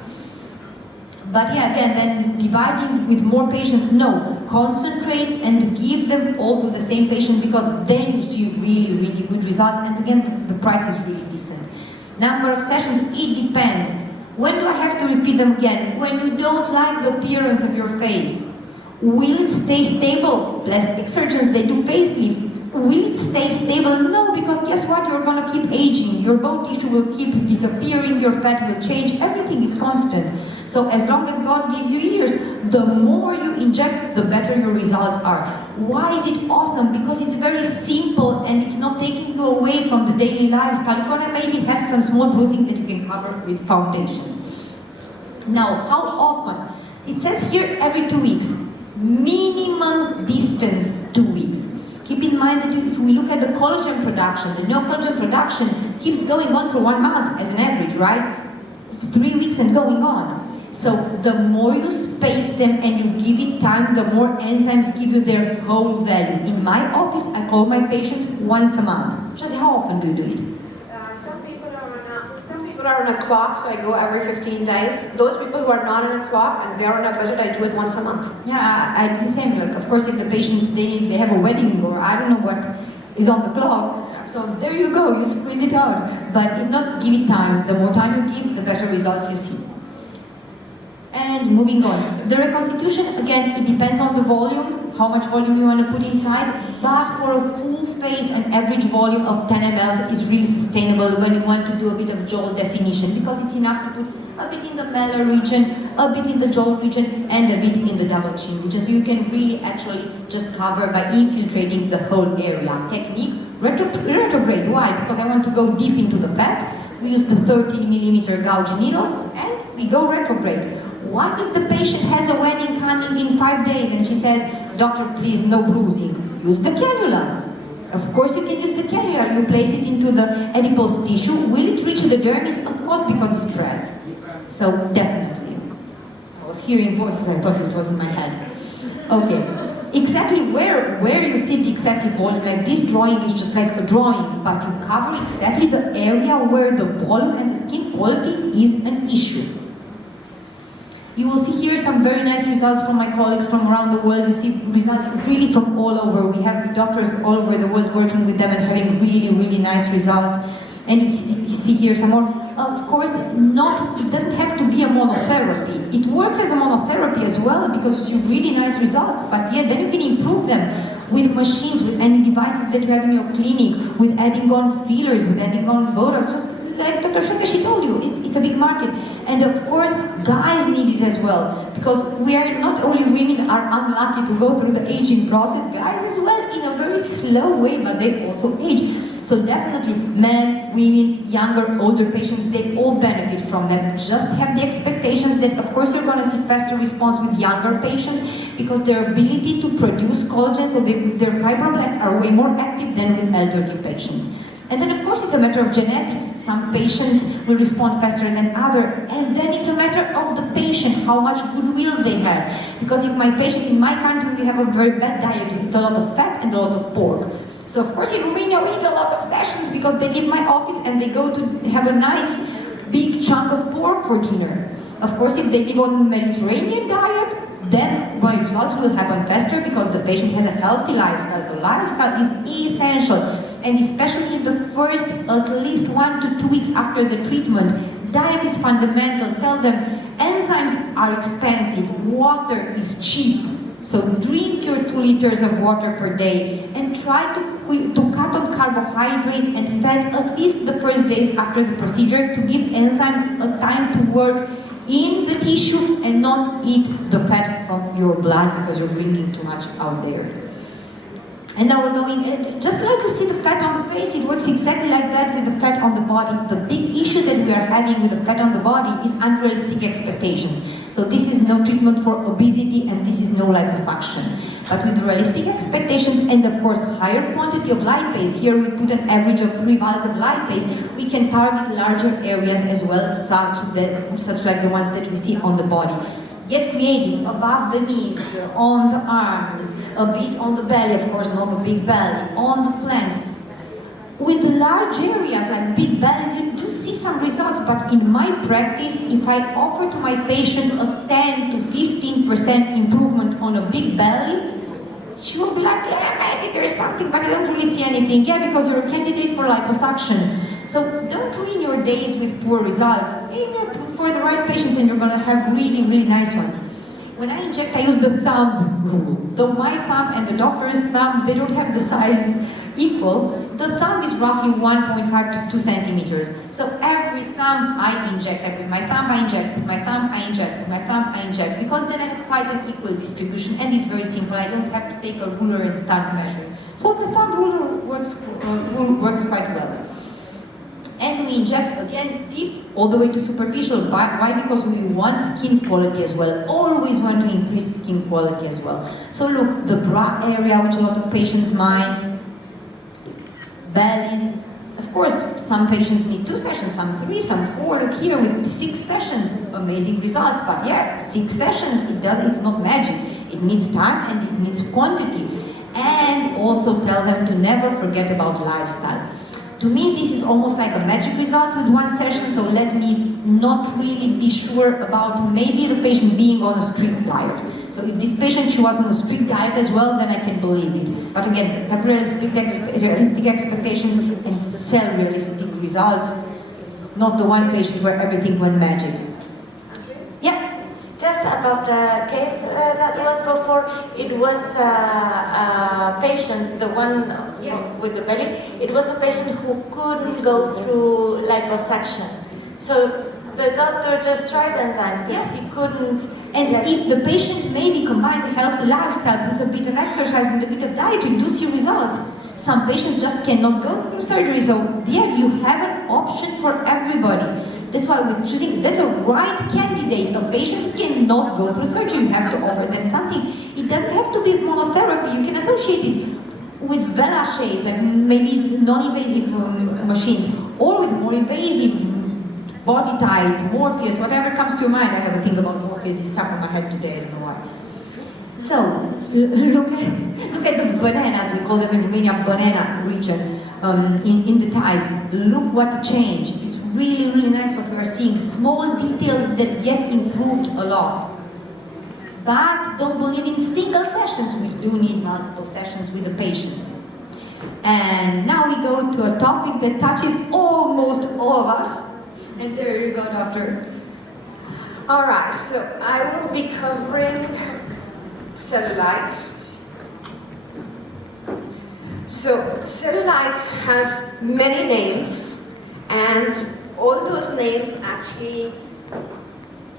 But yeah, again, then dividing with more patients, no. Concentrate and give them all to the same patient, because then you see really, really good results. And again, the price is really decent. Number of sessions, it depends. When do I have to repeat them again? When you don't like the appearance of your face. Will it stay stable? Plastic surgeons, they do facelift. Will it stay stable? No, because guess what? You're going to keep aging. Your bone tissue will keep disappearing, your fat will change, everything is constant. So as long as God gives you years, the more you inject, the better your results are. Why is it awesome? Because it's very simple and it's not taking you away from the daily lifestyle. You're going to maybe have some small bruising that you can cover with foundation. Now, how often? It says here every 2 weeks. Minimum distance 2 weeks. Keep in mind that if we look at the collagen production, the no collagen production keeps going on for 1 month as an average, right? 3 weeks and going on. So the more you space them and you give it time, the more enzymes give you their whole value. In my office, I call my patients once a month. Just how often do you do it? Some people are on a clock, so I go every 15 days. Those people who are not on a clock and they're on a budget, I do it once a month. Yeah, I do the same. Like, of course, if the patients, they have a wedding or I don't know what is on the clock, so there you go, you squeeze it out. But if not, give it time. The more time you give, the better results you see. And moving on. The reconstitution, again, it depends on the volume, how much volume you want to put inside, but for a full face, an average volume of 10 mL is really sustainable when you want to do a bit of jaw definition, because it's enough to put a bit in the malar region, a bit in the jaw region, and a bit in the double chin region. So you can really actually just cover by infiltrating the whole area. Technique, retrograde. Why? Because I want to go deep into the fat. We use the 13mm gouge needle, and we go retrograde. What if the patient has a wedding coming in 5 days and she says, doctor, please, no bruising. Use the cannula. Of course you can use the cannula. You place it into the adipose tissue. Will it reach the dermis? Of course, because it spreads. So definitely. I was hearing voices, I thought it was in my head. Okay. Exactly where you see the excessive volume, like this drawing is just like a drawing, but you cover exactly the area where the volume and the skin quality is an issue. You will see here some very nice results from my colleagues from around the world. You see results really from all over. We have doctors all over the world working with them and having really, really nice results. And you see here some more. Of course, it doesn't have to be a monotherapy. It works as a monotherapy as well because you see really nice results, but yeah, then you can improve them with machines, with any devices that you have in your clinic, with adding on fillers, with adding on Botox, just like Dr. Shesa, she told you, it's a big market. And of course, guys need it as well, because we are not only women are unlucky to go through the aging process, guys as well, in a very slow way, but they also age. So definitely, men, women, younger, older patients, they all benefit from them. Just have the expectations that, of course, you're going to see faster response with younger patients because their ability to produce collagen, so their fibroblasts are way more active than with elderly patients. And then, of course, it's a matter of genetics. Some patients will respond faster than others. And then it's a matter of the patient, how much goodwill they have. Because if my patient, in my country, we have a very bad diet. We eat a lot of fat and a lot of pork. So, of course, in Romania, we eat a lot of sessions because they leave my office and they go to have a nice big chunk of pork for dinner. Of course, if they live on Mediterranean diet, then my results will happen faster because the patient has a healthy lifestyle. So lifestyle is essential. And especially in the first at least 1 to 2 weeks after the treatment, diet is fundamental. Tell them enzymes are expensive, water is cheap. So drink your 2 liters of water per day and try to cut on carbohydrates and fat at least the first days after the procedure to give enzymes a time to work in the tissue and not eat the fat from your blood because you're bringing too much out there. And now we're going, just like you see the fat on the face, it works exactly like that with the fat on the body. The big issue that we are having with the fat on the body is unrealistic expectations. So this is no treatment for obesity and this is no liposuction. But with realistic expectations and of course higher quantity of lipase, here we put an average of 3 vials of lipase, we can target larger areas as well, such like the ones that we see on the body. Get creative, above the knees, on the arms, a bit on the belly, of course not a big belly, on the flanks. With large areas like big bellies, you do see some results, but in my practice, if I offer to my patient a 10 to 15% improvement on a big belly, she will be like, yeah, maybe there's something, but I don't really see anything. Yeah, because you're a candidate for liposuction. So don't ruin your days with poor results. Aim for the right patients and you're going to have really, really nice ones. When I inject, I use the thumb rule. Though my thumb and the doctor's thumb, they don't have the size equal, the thumb is roughly 1.5 to 2 centimeters. So every thumb I inject, I put my thumb, I inject, put my thumb, I inject, put my thumb, I inject, because then I have quite an equal distribution and it's very simple. I don't have to take a ruler and start measuring. So the thumb rule works quite well. And we inject again deep all the way to superficial. Why? Because we want skin quality as well. Always want to increase skin quality as well. So look, the bra area, which a lot of patients mind, bellies. Of course, some patients need 2 sessions, some 3, some 4. Look here with 6 sessions, amazing results. But yeah, 6 sessions, it's not magic. It needs time and it needs quantity. And also tell them to never forget about lifestyle. To me, this is almost like a magic result with 1 session, so let me not really be sure about maybe the patient being on a strict diet. So if this patient, she was on a strict diet as well, then I can believe it. But again, have realistic expectations and sell realistic results, not the one patient where everything went magic. Yeah? Just about the case that was before, it was a patient, the one with the belly, it was a patient who couldn't go through liposuction. So the doctor just tried enzymes because he couldn't. And if the patient maybe combines a healthy lifestyle, puts a bit of exercise and a bit of diet, you do see results. Some patients just cannot go through surgery, so yeah, you have an option for everybody. That's why with choosing, that's a right candidate. A patient cannot go through surgery. You have to offer them something. It doesn't have to be monotherapy. You can associate it with Vela shape, like maybe non-invasive machines, or with more invasive body type, Morpheus, whatever comes to your mind. I have a thing about Morpheus, it's stuck in my head today, I don't know why. So, look at the bananas, we call them in Romania banana region, in the thighs. Look what changed. It's really, really nice what we are seeing. Small details that get improved a lot. But don't believe in single sessions. We do need multiple sessions with the patients. And now we go to a topic that touches almost all of us. And there you go, doctor. All right, so I will be covering cellulite. So cellulite has many names, and all those names actually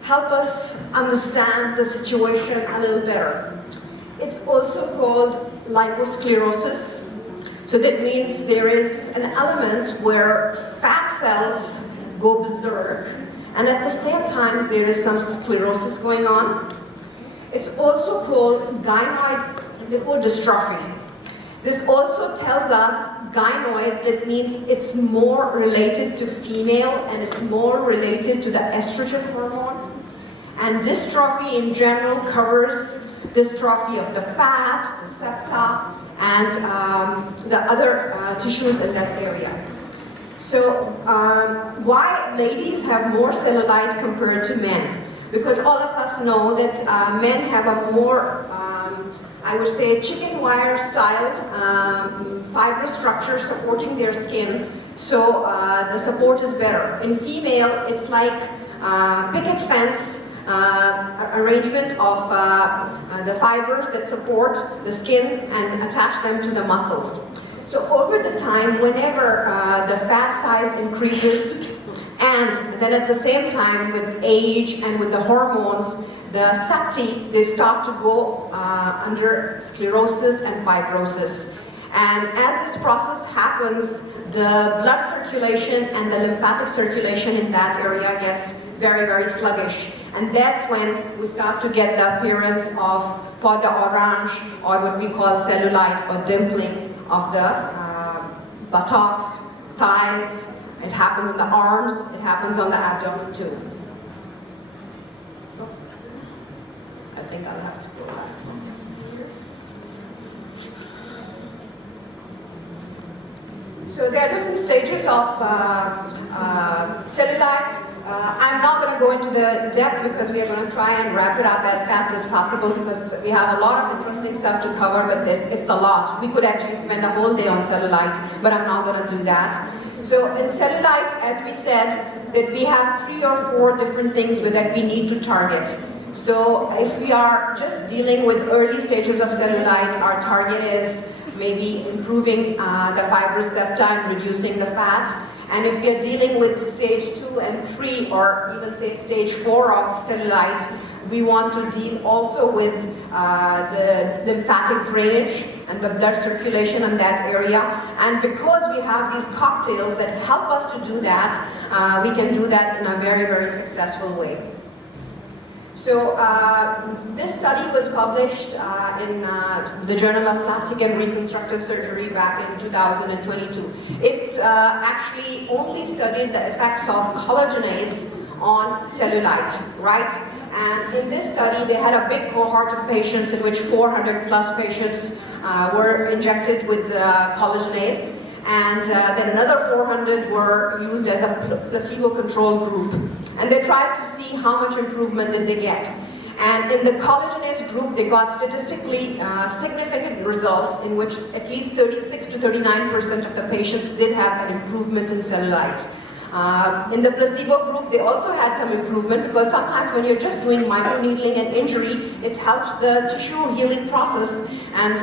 help us understand the situation a little better. It's also called liposclerosis. So that means there is an element where fat cells go berserk, and at the same time there is some sclerosis going on. It's also called gynoid lipodystrophy. This also tells us gynoid, that means it's more related to female and it's more related to the estrogen hormone. And dystrophy in general covers dystrophy of the fat, the septa, and the other tissues in that area. So why ladies have more cellulite compared to men? Because all of us know that men have a more, I would say, chicken wire style fibrous structure supporting their skin, so the support is better. In female, it's like picket fence arrangement of the fibers that support the skin and attach them to the muscles. So over the time, whenever the fat size increases, and then at the same time with age and with the hormones, the septi, they start to go under sclerosis and fibrosis. And as this process happens, the blood circulation and the lymphatic circulation in that area gets very, very sluggish. And that's when we start to get the appearance of peau d'orange, or what we call cellulite or dimpling of the buttocks, thighs. It happens on the arms, it happens on the abdomen too. I think I'll have to go back. So there are different stages of cellulite. I'm not going to go into the depth because we are going to try and wrap it up as fast as possible, because we have a lot of interesting stuff to cover, but it's a lot. We could actually spend a whole day on cellulite, but I'm not going to do that. So in cellulite, as we said, that we have 3 or 4 different things that we need to target. So if we are just dealing with early stages of cellulite, our target is maybe improving the fibrous septa and reducing the fat. And if we are dealing with stage 2 and 3, or even say stage 4 of cellulite, we want to deal also with the lymphatic drainage and the blood circulation in that area. And because we have these cocktails that help us to do that, we can do that in a very, very successful way. So this study was published in the Journal of Plastic and Reconstructive Surgery back in 2022. It actually only studied the effects of collagenase on cellulite, right? And in this study, they had a big cohort of patients in which 400 plus patients were injected with collagenase. And then another 400 were used as a placebo-controlled group. And they tried to see how much improvement did they get. And in the collagenase group, they got statistically significant results in which at least 36 to 39% of the patients did have an improvement in cellulite. In the placebo group, they also had some improvement, because sometimes when you're just doing microneedling and injury, it helps the tissue healing process. And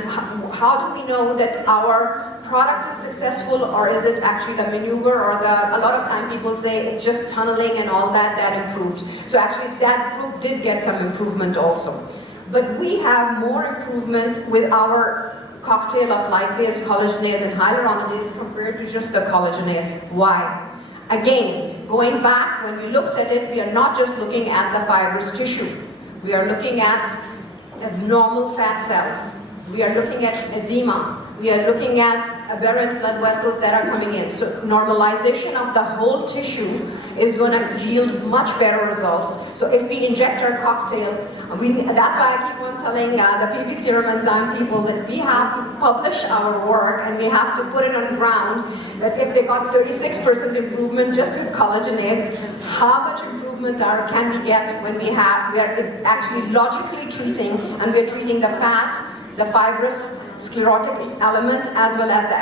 how do we know that our product is successful, or is it actually the maneuver, or a lot of time people say it's just tunneling and all that improved. So actually that group did get some improvement also. But we have more improvement with our cocktail of lipase, collagenase and hyaluronidase compared to just the collagenase. Why? Again, going back, when we looked at it, we are not just looking at the fibrous tissue. We are looking at abnormal fat cells. We are looking at edema. We are looking at aberrant blood vessels that are coming in. So normalization of the whole tissue is going to yield much better results. So if we inject our cocktail, that's why I keep on telling the Pbserum enzyme people that we have to publish our work and we have to put it on ground, that if they got 36% improvement just with collagenase, how much improvement can we get when we are actually logically treating, and we are treating the fat, the fibrous sclerotic element, as well as the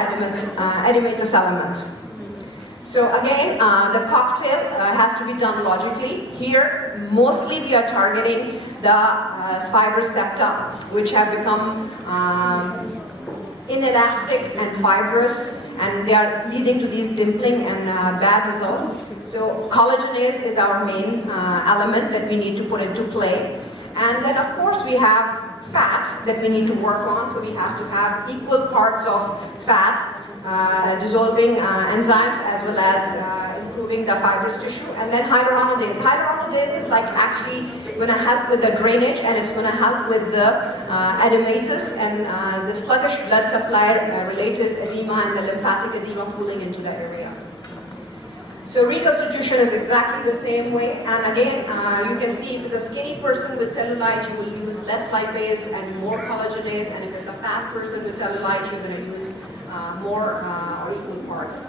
edematous element. So again, the cocktail has to be done logically. Here, mostly we are targeting the fibrous septa, which have become inelastic and fibrous, and they are leading to these dimpling and bad results. So collagenase is our main element that we need to put into play. And then of course we have fat that we need to work on, so we have to have equal parts of fat, dissolving enzymes, as well as improving the fibrous tissue. And then hyaluronidase. Hyaluronidase is like actually going to help with the drainage, and it's going to help with the edematous and the sluggish blood supply related edema and the lymphatic edema pooling into the area. So reconstitution is exactly the same way, and again, you can see if it's a skinny person with cellulite, you will use less lipase and more collagenase, and if it's a fat person with cellulite, you're going to use more or equal parts.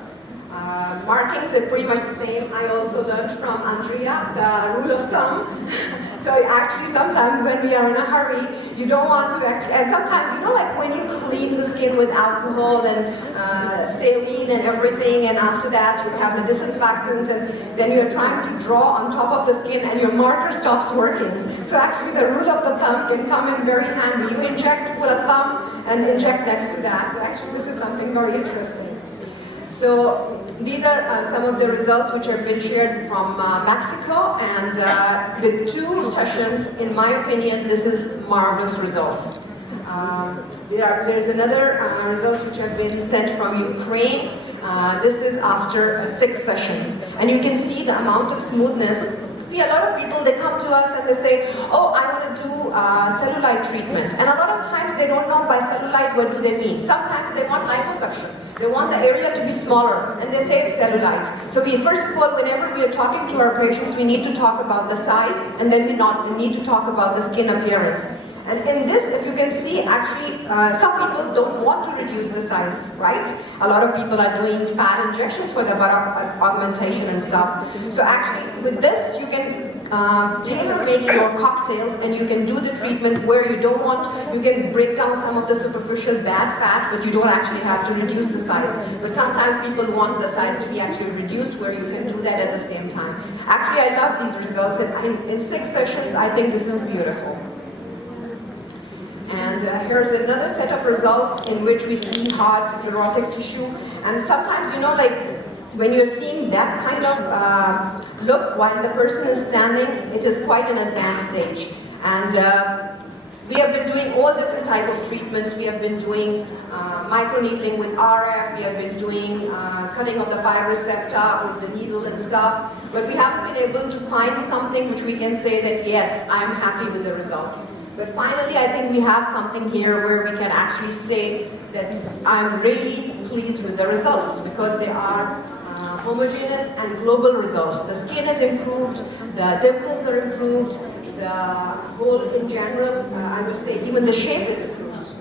Markings are pretty much the same. I also learned from Andrea the rule of thumb. So actually sometimes when we are in a hurry, you don't want to actually, and sometimes, you know, like when you clean the skin with alcohol and saline and everything, and after that you have the disinfectant, and then you're trying to draw on top of the skin and your marker stops working. So actually the rule of the thumb can come in very handy. You inject with a thumb and inject next to that. So actually this is something very interesting. So these are some of the results which have been shared from Mexico, and with 2 sessions, in my opinion, this is marvelous results. There's another results which have been sent from Ukraine. This is after 6 sessions, and you can see the amount of smoothness. See, a lot of people, they come to us and they say, oh, I want to do cellulite treatment. And a lot of times they don't know by cellulite what do they mean. Sometimes they want liposuction. They want the area to be smaller, and they say it's cellulite. So first of all, whenever we are talking to our patients, we need to talk about the size, and then we need to talk about the skin appearance. And in this, if you can see, actually, some people don't want to reduce the size, right? A lot of people are doing fat injections for the buttock augmentation and stuff. So actually, with this, you can tailor-make your cocktails, and you can do the treatment where you don't want, you can break down some of the superficial bad fat, but you don't actually have to reduce the size. But sometimes people want the size to be actually reduced, where you can do that at the same time. Actually, I love these results, and in 6 sessions, I think this is beautiful. And here's another set of results in which we see hard sclerotic tissue. And sometimes, you know, like when you're seeing that kind of look while the person is standing, it is quite an advanced stage. And we have been doing all different type of treatments. We have been doing microneedling with RF. We have been doing cutting of the fibrous septa with the needle and stuff. But we haven't been able to find something which we can say that, yes, I'm happy with the results. But finally, I think we have something here where we can actually say that I'm really pleased with the results, because they are homogeneous and global results. The skin is improved, the dimples are improved, the whole in general, I would say even the shape is improved.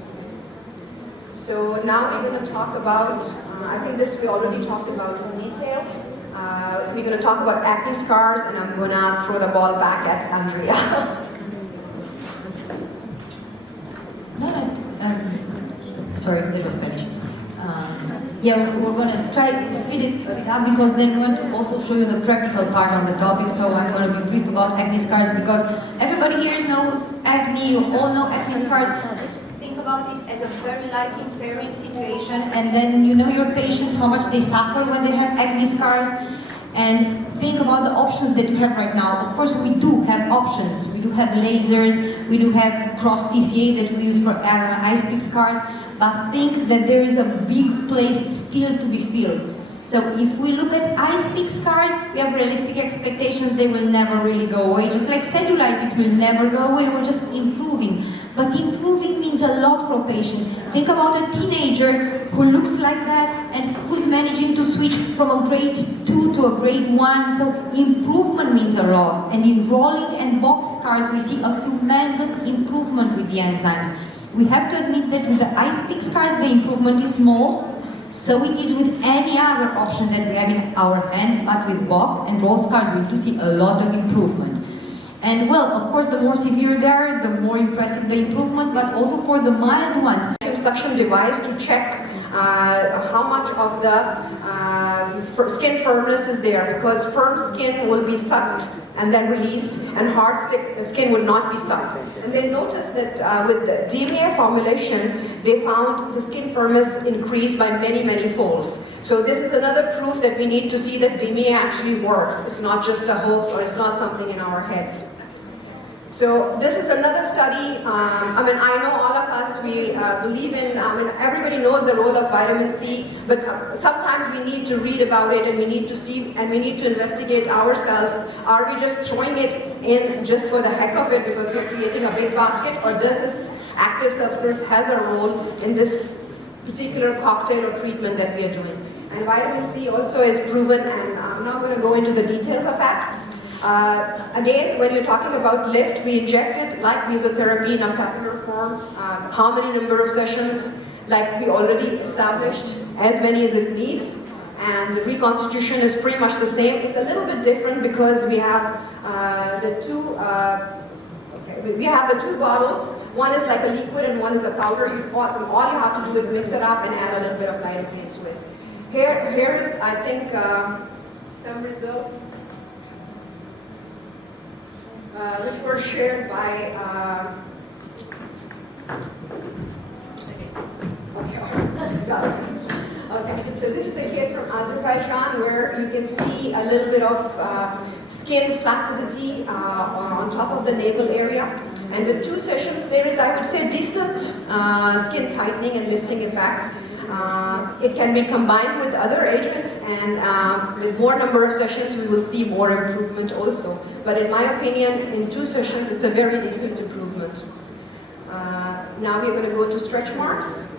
So now we're going to talk about, I think this we already talked about in detail. We're going to talk about acne scars, and I'm going to throw the ball back at Andrea. Sorry, that was Spanish. Yeah, we're going to try to speed it up, because then we're going to also show you the practical part on the topic. So I'm going to be brief about acne scars, because everybody here knows acne, you all know acne scars. Just think about it as a very life-impairing situation, and then you know your patients, how much they suffer when they have acne scars, and think about the options that you have right now. Of course, we do have options. We do have lasers, we do have cross TCA that we use for ice pick scars, but think that there is a big place still to be filled. So if we look at ice-peak scars, we have realistic expectations they will never really go away. Just like cellulite, it will never go away, we're just improving. But improving means a lot for a patient. Think about a teenager who looks like that and who's managing to switch from a grade 2 to a grade 1. So improvement means a lot. And in rolling and box scars, we see a humongous improvement with the enzymes. We have to admit that with the ice-peak scars, the improvement is small. So it is with any other option that we have in our hand, but with box and roll scars, we do see a lot of improvement. And well, of course, the more severe they are, the more impressive the improvement, but also for the mild ones. Suction device to check how much of the skin firmness is there, because firm skin will be sucked and then released, and hard skin would not be sucked. And they noticed that with the DMA formulation, they found the skin firmness increased by many, many folds. So this is another proof that we need to see that DMA actually works. It's not just a hoax, or it's not something in our heads. So this is another study. I mean, I know all of us, we believe in, everybody knows the role of vitamin C, but sometimes we need to read about it, and we need to see, and we need to investigate ourselves. Are we just throwing it in just for the heck of it because we're creating a big basket, or does this active substance has a role in this particular cocktail or treatment that we are doing? And vitamin C also is proven, and I'm not going to go into the details of that. Again, when you're talking about lift, we inject it like mesotherapy in a capillary form. How many number of sessions? Like we already established, as many as it needs. And the reconstitution is pretty much the same. It's a little bit different because we have the two bottles. One is like a liquid and one is a powder. All you have to do is mix it up and add a little bit of lidocaine to it. Here is, I think, some results which were shared by okay, so this is a case from Azerbaijan where you can see a little bit of skin flaccidity on top of the navel area. And with 2 sessions, there is, I would say, decent skin tightening and lifting effect. It can be combined with other agents, and with more number of sessions, we will see more improvement also. But in my opinion, in 2 sessions, it's a very decent improvement. Now we're going to go to stretch marks.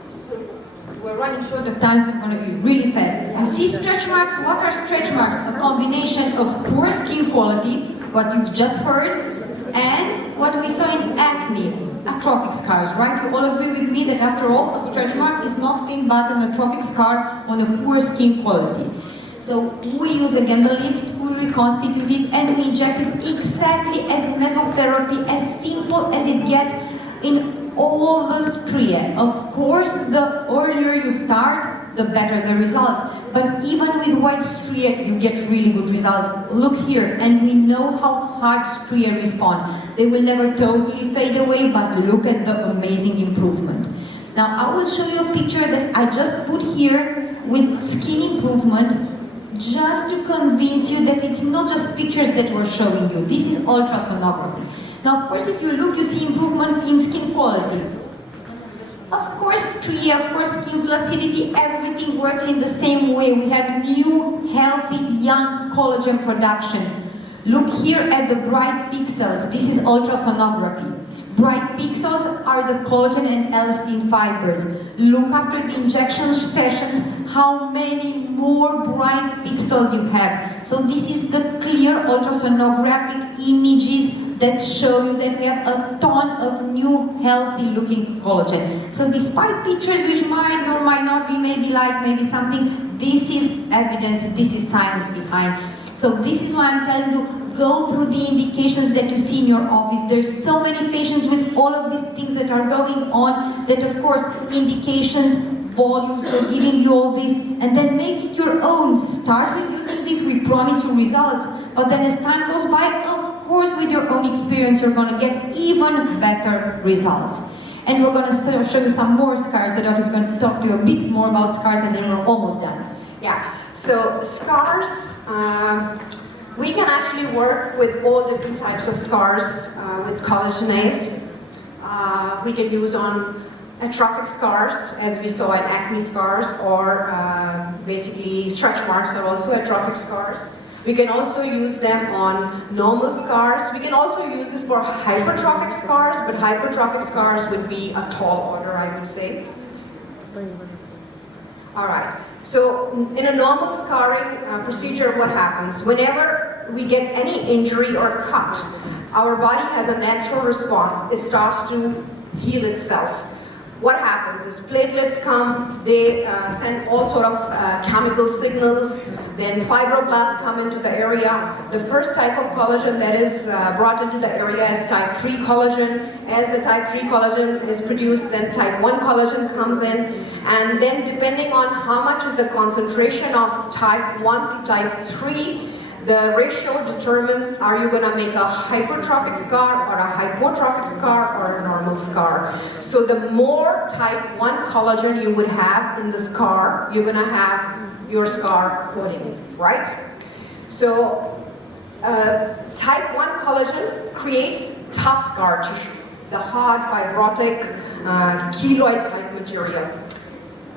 We're running short of time, so we're going to be really fast. You see stretch marks? What are stretch marks? A combination of poor skin quality, what you've just heard, and what we saw in acne, atrophic scars, right? You all agree with me that after all, a stretch mark is nothing but an atrophic scar on a poor skin quality. So we use again the lift, we reconstitute it, and we inject it exactly as mesotherapy, as simple as it gets in all the stria. Of course, the earlier you start, the better the results. But even with white stria, you get really good results. Look here, and we know how hard stria respond. They will never totally fade away, but look at the amazing improvement. Now, I will show you a picture that I just put here with skin improvement, just to convince you that it's not just pictures that we're showing you. This is ultrasonography. Now, of course, if you look, you see improvement in skin quality. Of course, stria, of course, skin flaccidity, everything works in the same way. We have new, healthy, young collagen production. Look here at the bright pixels. This is ultrasonography. Bright pixels are the collagen and elastin fibers. Look after the injection sessions, how many more bright pixels you have. So this is the clear ultrasonographic images that show you that we have a ton of new, healthy-looking collagen. So despite pictures which might or might not be maybe something, this is evidence, this is science behind. So this is why I'm telling you, go through the indications that you see in your office. There's so many patients with all of these things that are going on that, of course, indications, volumes, we're giving you all this, and then make it your own. Start with using this, we promise you results, but then as time goes by, of course, with your own experience, you're going to get even better results. And we're going to show you some more scars. The doctor is going to talk to you a bit more about scars, and then we're almost done. Yeah, so scars, we can actually work with all different types of scars with collagenase. We can use on atrophic scars, as we saw in acne scars, or basically stretch marks are also atrophic scars. We can also use them on normal scars. We can also use it for hypertrophic scars, but hypertrophic scars would be a tall order, I would say. All right, so in a normal scarring procedure, what happens? Whenever we get any injury or cut, our body has a natural response. It starts to heal itself. What happens is platelets come, they send all sort of chemical signals, then fibroblasts come into the area. The first type of collagen that is brought into the area is type 3 collagen. As the type 3 collagen is produced, then type 1 collagen comes in. And then depending on how much is the concentration of type 1 to type 3, the ratio determines, are you going to make a hypertrophic scar or a hypotrophic scar or a normal scar. So the more type 1 collagen you would have in the scar, you're going to have your scar coating, right? So type 1 collagen creates tough scar tissue, the hard, fibrotic, keloid type material.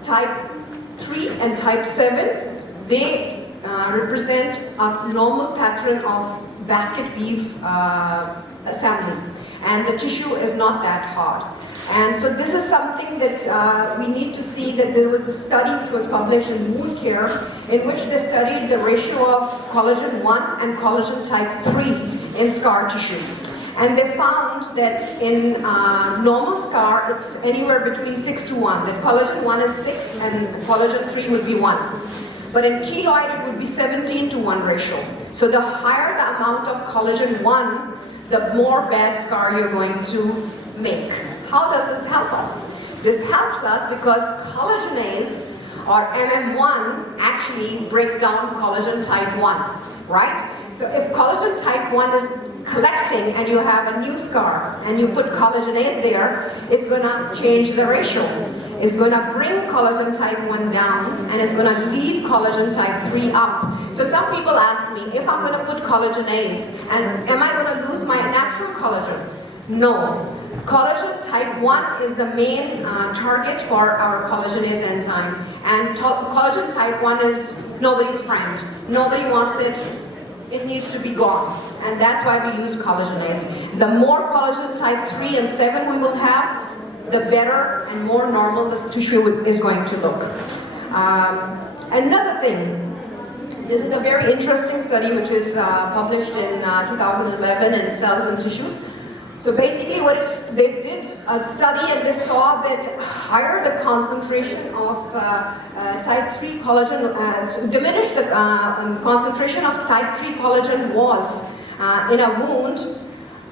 Type 3 and type 7, they represent a normal pattern of basket weave assembly, and the tissue is not that hard. And so this is something that we need to see, that there was a study which was published in Wound Care in which they studied the ratio of collagen 1 and collagen type 3 in scar tissue. And they found that in normal scar, it's anywhere between 6 to 1. That collagen 1 is 6 and collagen 3 would be 1. But in keloid, it would be 17 to 1 ratio. So the higher the amount of collagen 1, the more bad scar you're going to make. How does this help us? This helps us because collagenase, or MM1, actually breaks down collagen type 1, right? So if collagen type 1 is collecting and you have a new scar and you put collagenase there, it's going to change the ratio. It's going to bring collagen type 1 down and it's going to leave collagen type 3 up. So some people ask me, if I'm going to put collagenase, and am I going to lose my natural collagen? No. Collagen type 1 is the main target for our collagenase enzyme. And collagen type 1 is nobody's friend. Nobody wants it. It needs to be gone. And that's why we use collagenase. The more collagen type 3 and 7 we will have, the better and more normal this tissue is going to look. Another thing, this is a very interesting study which is published in 2011 in Cells and Tissues. So basically they did a study and they saw that higher the concentration of type 3 collagen, diminished the concentration of type 3 collagen was in a wound,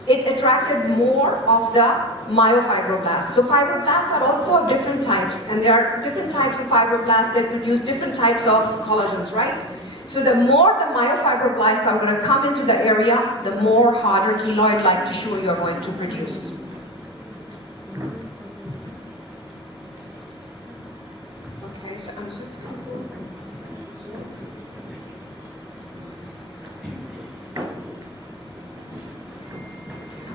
it attracted more of the myofibroblasts. So fibroblasts are also of different types, and there are different types of fibroblasts that produce different types of collagens, right? So the more the myofibroblasts are going to come into the area, the more harder keloid-like tissue you're going to produce. Okay, so I'm just going to...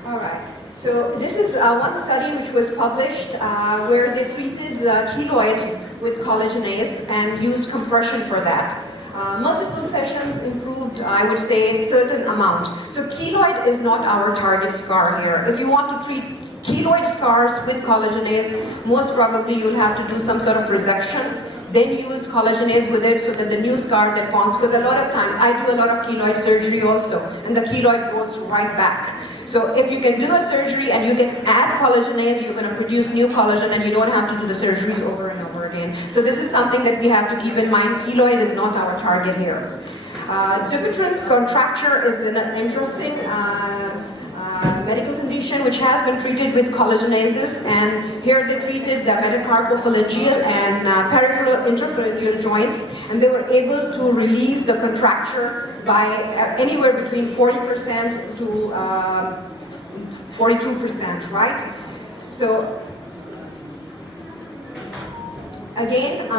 All right, so this is one study which was published where they treated the keloids with collagenase and used compression for that. Multiple sessions improved, I would say, a certain amount. So keloid is not our target scar here. If you want to treat keloid scars with collagenase, most probably you'll have to do some sort of resection, then use collagenase with it so that the new scar that forms, because a lot of times, I do a lot of keloid surgery also, and the keloid goes right back. So if you can do a surgery and you can add collagenase, you're going to produce new collagen and you don't have to do the surgeries over and over again. So this is something that we have to keep in mind. Keloid is not our target here. Dupuytren's contracture is an interesting medical condition which has been treated with collagenases, and here they treated the metacarpophalangeal and peripheral interphalangeal joints, and they were able to release the contracture by anywhere between 40% to 42%, right? So again,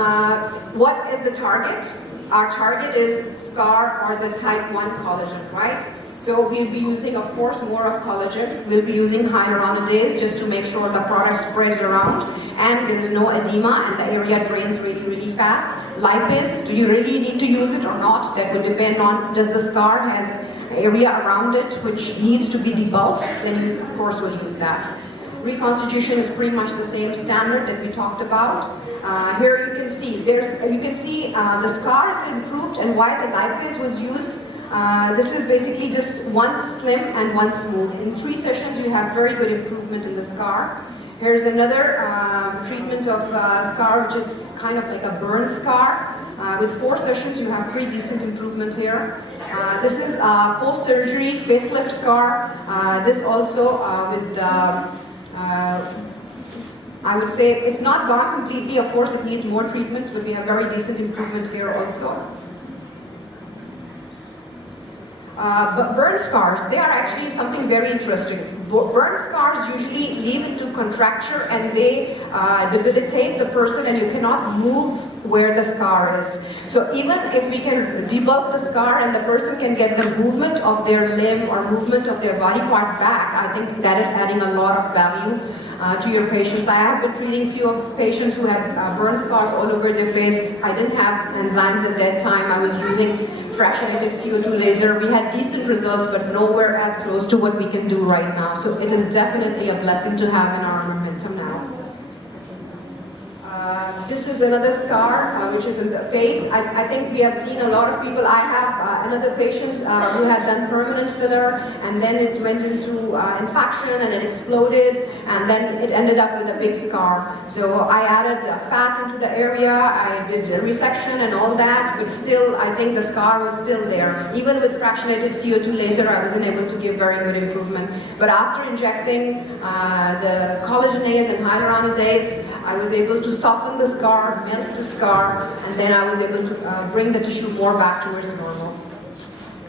what is the target? Our target is scar or the type 1 collagen, right? So we'll be using, of course, more of collagen. We'll be using hyaluronidase just to make sure the product spreads around and there is no edema and the area drains really, really fast. Lipase, do you really need to use it or not? That would depend on, does the scar has area around it which needs to be debulked? Then you, of course, will use that. Reconstitution is pretty much the same standard that we talked about. Here you can see, the scar is improved and why the lipase was used. This is basically just one slim and one smooth. In 3 sessions, you have very good improvement in the scar. Here's another treatment of scar, which is kind of like a burn scar. With 4 sessions, you have pretty decent improvement here. This is a post-surgery facelift scar. This also with, I would say, it's not gone completely. Of course, it needs more treatments, but we have very decent improvement here also. But burn scars, they are actually something very interesting. Burn scars usually lead into contracture and they debilitate the person and you cannot move where the scar is. So even if we can debulk the scar and the person can get the movement of their limb or movement of their body part back, I think that is adding a lot of value to your patients. I have been treating few patients who have burn scars all over their face. I didn't have enzymes at that time. I was using fractionated CO2 laser. We had decent results, but nowhere as close to what we can do right now. So it is definitely a blessing to have in our momentum now. This is another scar, which is in the face. I think we have seen a lot of people. I have another patient who had done permanent filler, and then it went into infection, and it exploded, and then it ended up with a big scar. So I added fat into the area, I did a resection and all that, but still, I think the scar was still there. Even with fractionated CO2 laser, I wasn't able to give very good improvement. But after injecting the collagenase and hyaluronidase, I was able to soften the scar, melt the scar, and then I was able to bring the tissue more back towards normal.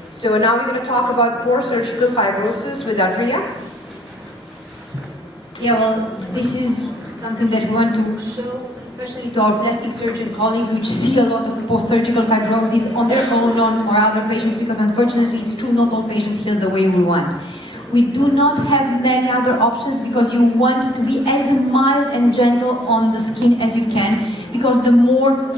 So now we're going to talk about post-surgical fibrosis with Adria. Yeah, well, this is something that we want to show, especially to our plastic surgeon colleagues, which see a lot of post-surgical fibrosis on their own or other patients, because unfortunately it's true, not all patients heal the way we want. We do not have many other options because you want to be as mild and gentle on the skin as you can, because the more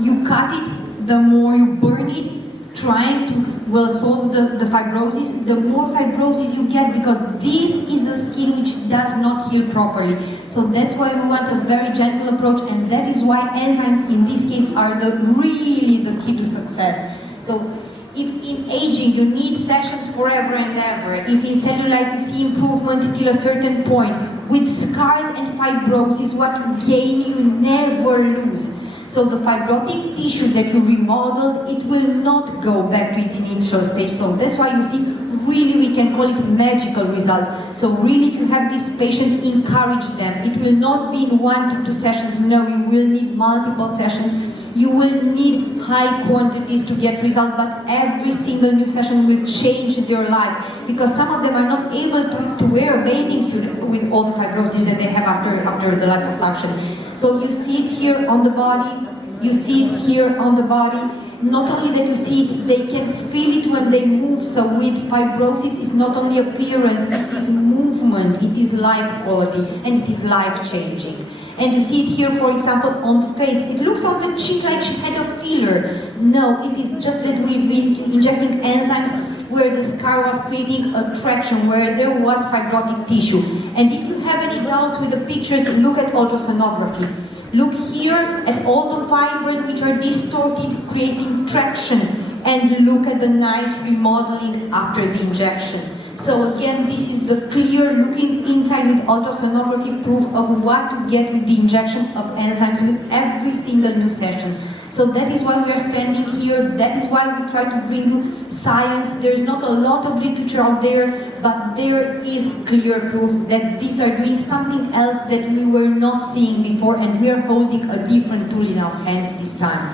you cut it, the more you burn it, trying to solve the fibrosis, the more fibrosis you get, because this is a skin which does not heal properly. So that's why we want a very gentle approach, and that is why enzymes in this case are really the key to success. So if in aging you need sessions forever and ever, if in cellulite you see improvement till a certain point, with scars and fibrosis, what you gain you never lose. So the fibrotic tissue that you remodeled, it will not go back to its initial stage. So that's why you see, really we can call it magical results. So really, if you have these patients, encourage them. It will not be in 1 to 2 sessions, no, you will need multiple sessions. You will need high quantities to get results, but every single new session will change their life, because some of them are not able to wear a bathing suit with all the fibrosis that they have after the liposuction. So you see it here on the body, you see it here on the body. Not only that you see it, they can feel it when they move. So with fibrosis, it's not only appearance, it is movement, it is life quality, and it is life-changing. And you see it here, for example, on the face. It looks on the cheek like she had a filler. No, it is just that we've been injecting enzymes where the scar was creating a traction, where there was fibrotic tissue. And if you have any doubts with the pictures, look at ultrasonography. Look here at all the fibers which are distorted, creating traction. And look at the nice remodeling after the injection. So again, this is the clear looking inside with ultrasonography proof of what to get with the injection of enzymes with every single new session. So that is why we are standing here, that is why we try to bring you science. There is not a lot of literature out there, but there is clear proof that these are doing something else that we were not seeing before, and we are holding a different tool in our hands these times.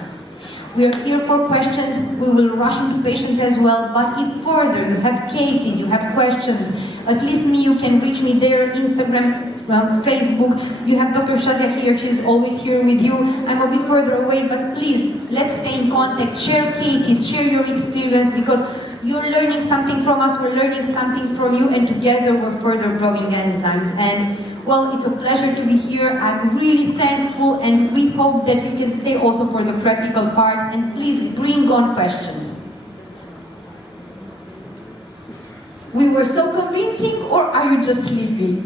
We are here for questions, we will rush into patients as well, but if further you have cases, you have questions, at least me, you can reach me there, Instagram, Facebook. You have Dr. Shazia here, she's always here with you. I'm a bit further away, but please, let's stay in contact, share cases, share your experience, because You're learning something from us, we're learning something from you, and together we're further growing enzymes. And well, it's a pleasure to be here. I'm really thankful, and we hope that you can stay also for the practical part, and please bring on questions. We were so convincing, or are you just sleepy?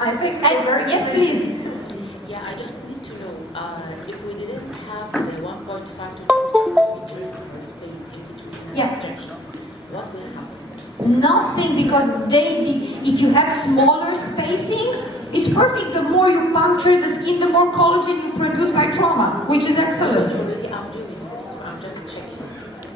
I think we're very yes, convincing. please. Yeah, I just need to know if we didn't have the 1.5 to 2 meters space in between Yeah. injections, what will happen? Nothing, because if you have smaller spacing, it's perfect. The more you puncture the skin, the more collagen you produce by trauma, which is excellent. Already I'm doing this, I'm just checking.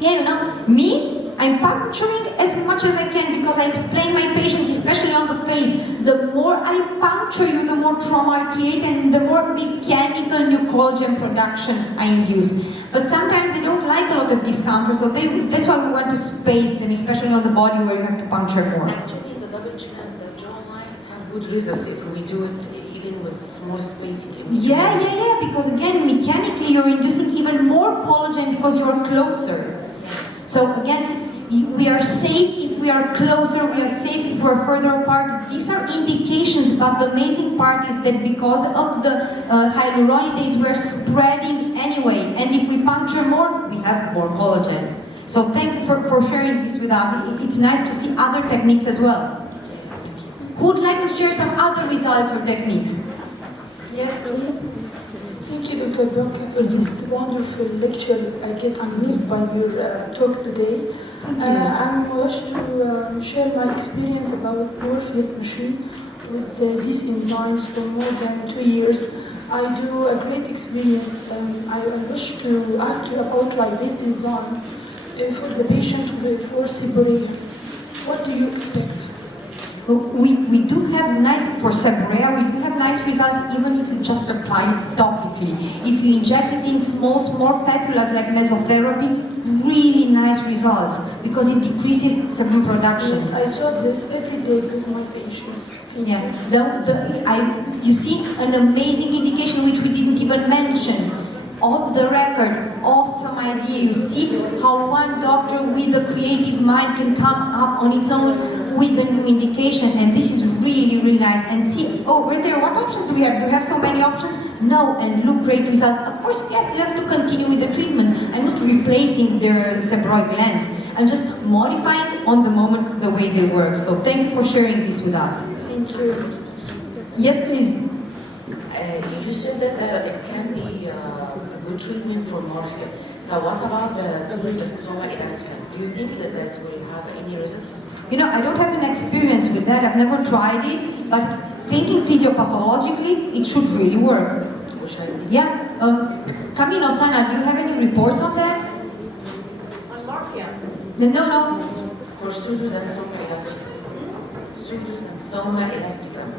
Yeah, you know, me, I'm puncturing as much as I can because I explain my patients, especially on the face, the more I puncture you, the more trauma I create and the more mechanical new collagen production I induce. But sometimes they don't like a lot of discomfort, so that's why we want to space them, especially on the body where you have to puncture more. Actually, the double chin and the jawline have good results if we do it even with small spacing. in between. Yeah, because again, mechanically you're inducing even more collagen because you're closer. So again, we are safe if we are closer, we are safe if we're further apart. These are indications, but the amazing part is that because of the hyaluronidase, we're spreading anyway. And if we puncture more, we have more collagen. So thank you for sharing this with us. It's nice to see other techniques as well. Who would like to share some other results or techniques? Yes, please. Thank you, Dr. Brock, for this wonderful lecture. I get amused by your talk today. I wish to share my experience about Morpheus machine with these enzymes for more than 2 years. I do a great experience. I wish to ask you about lipase enzyme for the patient for seborrhea. What do you expect? We do have nice, for seborrhea, we do have nice results even if you just apply it topically. If you inject it in small papulas like mesotherapy, really nice results because it decreases sebum production. Yes, I saw this every day with my patients. Yeah, you see an amazing indication which we didn't even mention. Off the record, awesome idea. You see how one doctor with a creative mind can come up on its own with a new indication, and this is really, really nice. And see, over there, what options do we have? Do we have so many options? No, and look, great results. Of course, you have to continue with the treatment. I'm not replacing their seborrhoid glands. I'm just modifying on the moment the way they work. So thank you for sharing this with us. Thank you. Yes, please. You said that it can be a good treatment for morphine. So what about the soma elastica? Do you think that will have any results? You know, I don't have an experience with that. I've never tried it, but thinking physiopathologically, it should really work. Which I think. Yeah. Camino, Sana, do you have any reports on that? On morphia. No. For pseudos and soma elastica. Pseudos and soma elastica.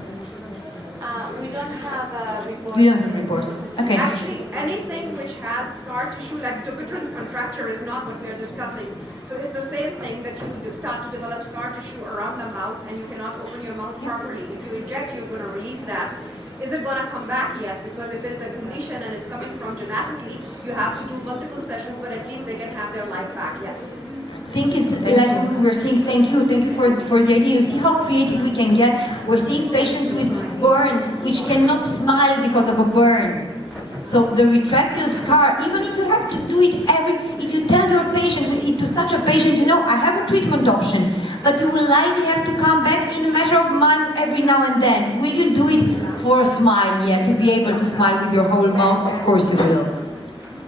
We don't have a report. You don't have reports. Okay. Actually, anything which has scar tissue, like Dupuytren's contracture, is not what we are discussing. So it's the same thing that you start to develop scar tissue around the mouth and you cannot open your mouth properly. If you inject, you're going to release that. Is it going to come back? Yes, because if it's a condition and it's coming from genetically, you have to do multiple sessions, but at least they can have their life back. Yes. I think it's like we were saying, thank you for the idea. You see how creative we can get. We're seeing patients with burns which cannot smile because of a burn. So the retractile scar, even if you have to do it if you tell your patient, to such a patient, you know, I have a treatment option, but you will likely have to come back in a matter of months every now and then. Will you do it for a smile? Yeah, to be able to smile with your whole mouth, of course you will.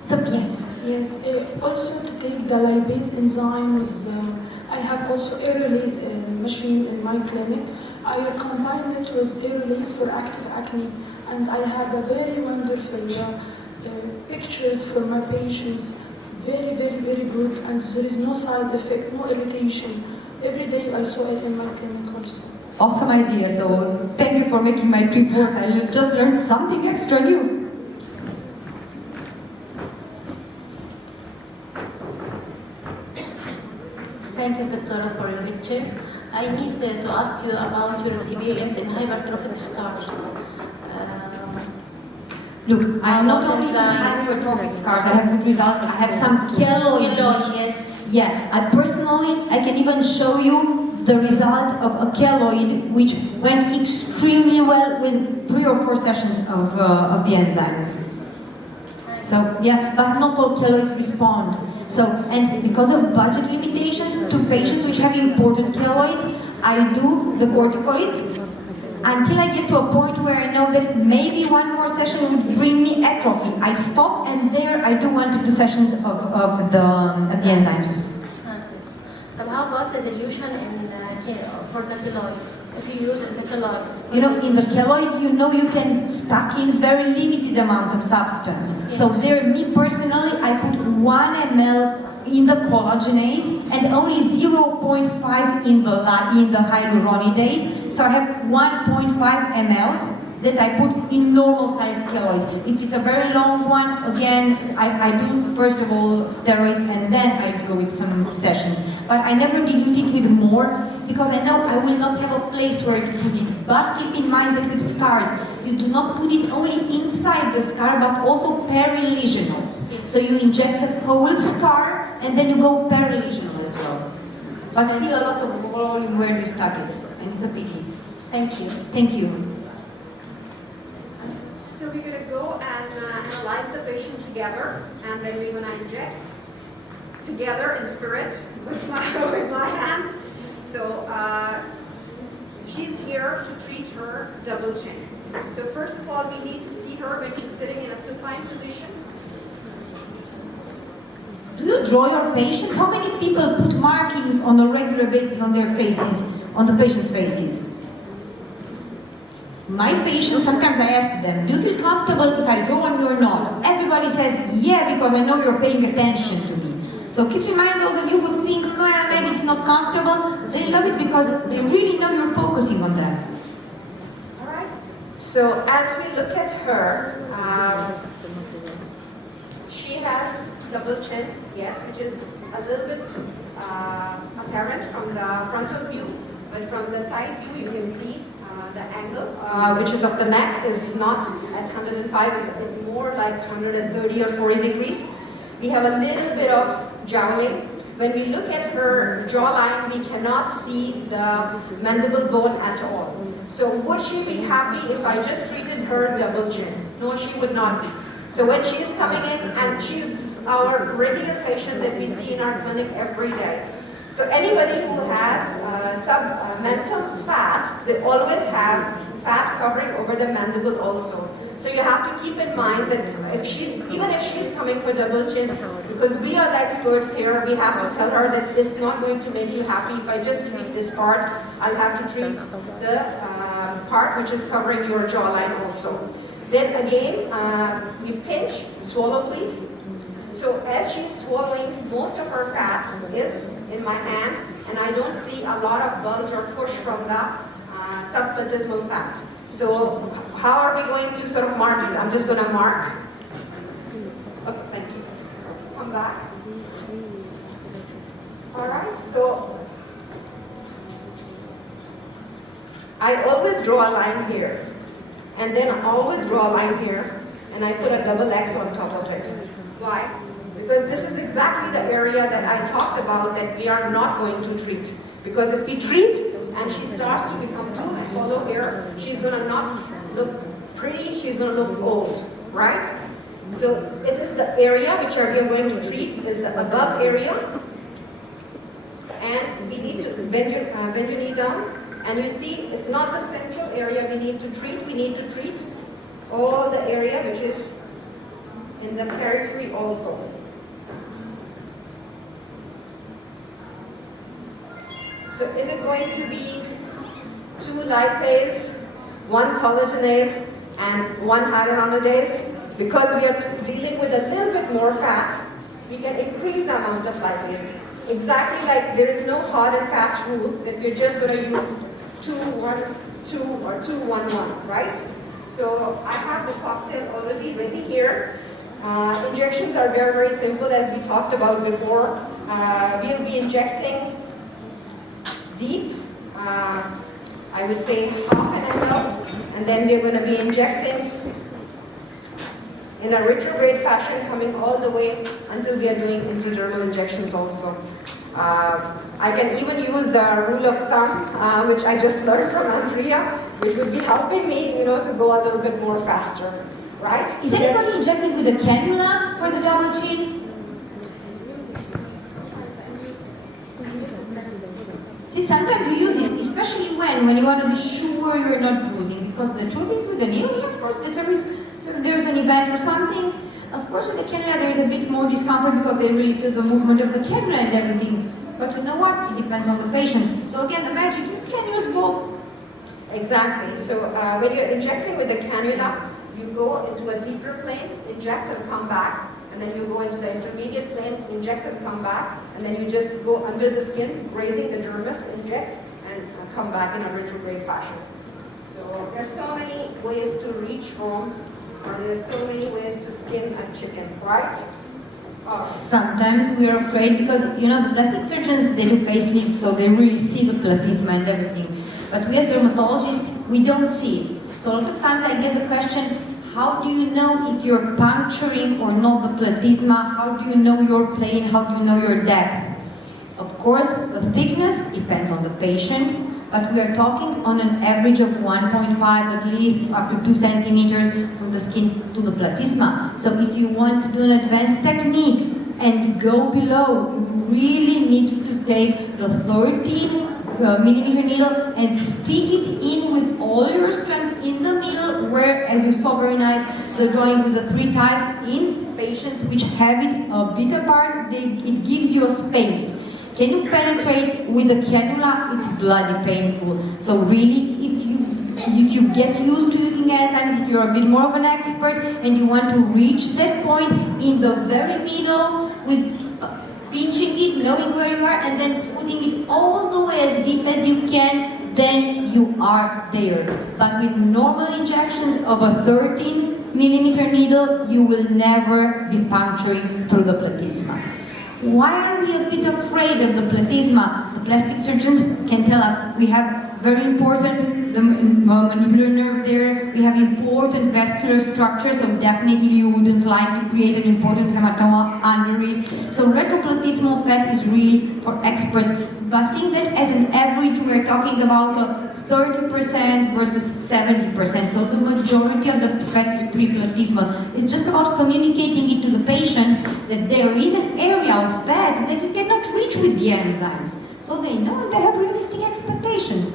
So yes. Yes, also to take the lipase enzyme is, I have also air-release machine in my clinic. I combined it with air-release for active acne, and I have a very wonderful pictures for my patients. Very, very, very good, and there is no side effect, no irritation. Every day I saw it in my clinic also. Awesome idea. So thank you for making my trip worth. I just learned something extra new. Thank you, Doctora, for your lecture. I need to ask you about your experience in hypertrophic scars. Look, I not only have hypertrophic scars, I have good results, I have some keloids. Yes. Yeah, I can even show you the result of a keloid which went extremely well with 3 or 4 sessions of the enzymes. So yeah, but not all keloids respond. So, and because of budget limitations to patients which have important keloids, I do the corticoids until I get to a point where I know that maybe one more session would bring me atrophy. I stop, and there I do 1 to 2 sessions of the enzymes. But how about the dilution for the keloid? If you use the keloid, you know, in the keloid, you know, you can stack in very limited amount of substance. Yes. So there, me personally, I put 1 ml in the collagenase and only 0.5 in the hyaluronidase. So I have 1.5 mLs that I put in normal size keloids. If it's a very long one, again, I do first of all steroids and then I go with some sessions. But I never dilute it with more because I know I will not have a place where to put it. But keep in mind that with scars, you do not put it only inside the scar but also perilesional. So you inject the whole scar and then you go perilesional as well. But still a lot of volume where you stuck it, and it's a pity. thank you. Thank you. So we're going to go and analyze the patient together, and then we're going to inject together in spirit with my hands. So she's here to treat her double chin. So first of all, we need to see her when she's sitting in a supine position. Do you draw your patients? How many people put markings on a regular basis on their faces, on the patient's faces? My patients, sometimes I ask them, do you feel comfortable if I draw on you or not? Everybody says, yeah, because I know you're paying attention to me. So keep in mind, those of you who think, well, maybe it's not comfortable, they love it because they really know you're focusing on them. All right. So as we look at her, she has double chin, yes, which is a little bit apparent from the frontal view, but from the side view you can see the angle, which is of the neck, is not at 105, it's more like 130 or 40 degrees. We have a little bit of jowling. When we look at her jawline, we cannot see the mandible bone at all. So would she be happy if I just treated her double chin? No, she would not be. So when she's coming in, and she's our regular patient that we see in our clinic every day. So anybody who has submental fat, they always have fat covering over the mandible also. So you have to keep in mind that even if she's coming for double chin, because we are the experts here, we have to tell her that it's not going to make you happy if I just treat this part. I'll have to treat the part which is covering your jawline also. Then again, you pinch, swallow please. So as she's swallowing, most of her fat is in my hand, and I don't see a lot of bulge or push from the subplatysmal fat. So how are we going to sort of mark it? I'm just going to mark. Okay, thank you. Come back. All right, so I always draw a line here, and then I always draw a line here, and I put a double X on top of it. Why? Because this is exactly the area that I talked about that we are not going to treat. Because if we treat and she starts to become too hollow here, she's going to not look pretty, she's going to look old, right? So it is the area which we are going to treat, is the above area. And we need to bend your knee down. And you see, it's not the central area we need to treat all the area which is in the periphery also. So is it going to be 2 lipase, 1 collagenase, and 1 hyaluronidase? Because we are dealing with a little bit more fat, we can increase the amount of lipase. Exactly like there is no hard and fast rule that we're just going to use 2, 1, 2 or 2, 1, 1, right? So I have the cocktail already ready here. Injections are very, very simple as we talked about before. We'll be injecting deep, I would say 0.5 ml, and then we're going to be injecting in a retrograde fashion, coming all the way until we are doing intradermal injections also. I can even use the rule of thumb, which I just learned from Andrea, which would be helping me, to go a little bit more faster, right? Is anybody injecting with a cannula for the double chin? See, sometimes you use it, especially when you want to be sure you're not bruising, because the truth is with the needle, yeah, of course, there's a risk. So there's an event or something. Of course, with the cannula, there's a bit more discomfort because they really feel the movement of the cannula and everything. But you know what? It depends on the patient. So again, the magic, you can use both. Exactly. So when you're injecting with the cannula, you go into a deeper plane, inject and come back. And then you go into the intermediate plane, inject and come back, and then you just go under the skin, grazing the dermis, inject, and come back in a retrograde fashion. So there's so many ways to reach home, and there's so many ways to skin a chicken, right? Sometimes we are afraid because, the plastic surgeons, they do facelifts, so they really see the platysma and everything. But we as dermatologists, we don't see it. So a lot of times I get the question, how do you know if you're puncturing or not the platysma? How do you know your plane? How do you know your depth? Of course, the thickness depends on the patient, but we are talking on an average of 1.5 at least, up to 2 centimeters from the skin to the platysma. So if you want to do an advanced technique and go below, you really need to take the 13 millimeter needle and stick it in with all your strength in the middle, where, as you saw very nice, the drawing with the 3 types in patients which have it a bit apart, it gives you a space. Can you penetrate with the cannula? It's bloody painful. So really, if you get used to using enzymes, if you're a bit more of an expert and you want to reach that point in the very middle with pinching it, knowing where you are, and then putting it all the way as deep as you can, then you are there. But with normal injections of a 13 millimeter needle, you will never be puncturing through the platysma. Why are we a bit afraid of the platysma? The plastic surgeons can tell us we have very important mandibular nerve there, we have important vascular structure, so definitely you wouldn't like to create an important hematoma under it. So retroplatysmal fat is really for experts, but think that as an average we're talking about 30% versus 70%, so the majority of the fat is pre-platysmal. It's just about communicating it to the patient that there is an area of fat that you cannot reach with the enzymes. So they know and they have realistic expectations.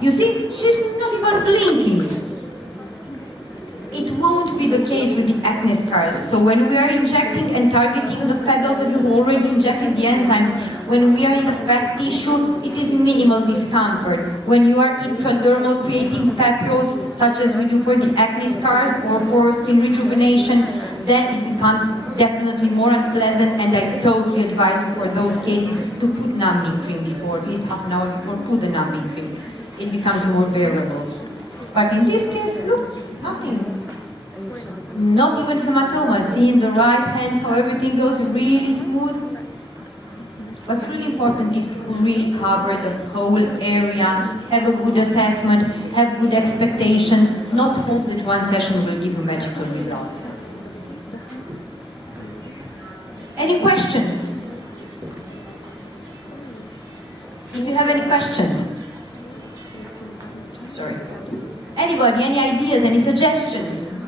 You see, she's not even blinking. It won't be the case with the acne scars. So when we are injecting and targeting the fat, those of you who already injected the enzymes, when we are in the fat tissue, it is minimal discomfort. When you are intradermal creating papules, such as we do for the acne scars or for skin rejuvenation, then it becomes definitely more unpleasant, and I totally advise you for those cases to put numbing cream before, at least half an hour before, put the numbing cream. It becomes more bearable. But in this case, look, nothing. Not even hematoma. See in the right hands how everything goes really smooth. What's really important is to really cover the whole area, have a good assessment, have good expectations, not hope that one session will give you magical results. Any questions? If you have any questions. Sorry. Anybody, any ideas, any suggestions?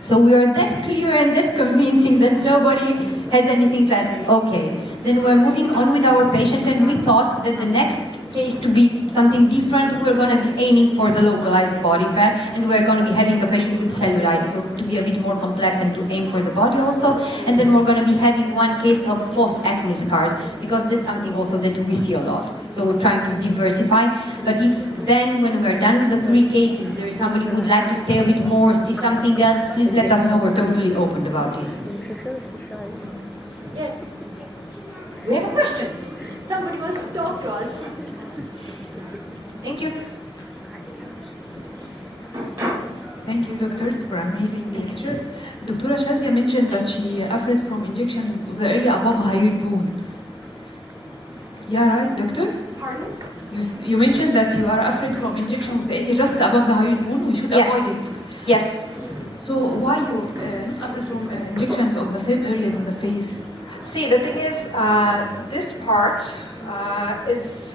So we are that clear and that convincing that nobody has anything to ask. Okay, then we're moving on with our patient, and we thought that the next case to be something different, we're going to be aiming for the localized body fat, and we're going to be having a patient with cellulitis, so to be a bit more complex and to aim for the body also. And then we're going to be having one case of post-acne scars, because that's something also that we see a lot. So we're trying to diversify. But if then, when we're done with the 3 cases, there is somebody who would like to stay a bit more, see something else, please let us know. We're totally open about it. Yes. We have a question. Somebody wants to talk to us. Thank you. Thank you, doctors, for amazing lecture. Dr. Shazia mentioned that she afraid from injection of the area above hyoid bone. Yeah, right, doctor? Pardon? You mentioned that you are afraid from injection of the area just above the hyoid bone. We should avoid it. Yes. So why you suffer from injections of the same areas in the face? See, the thing is, this part has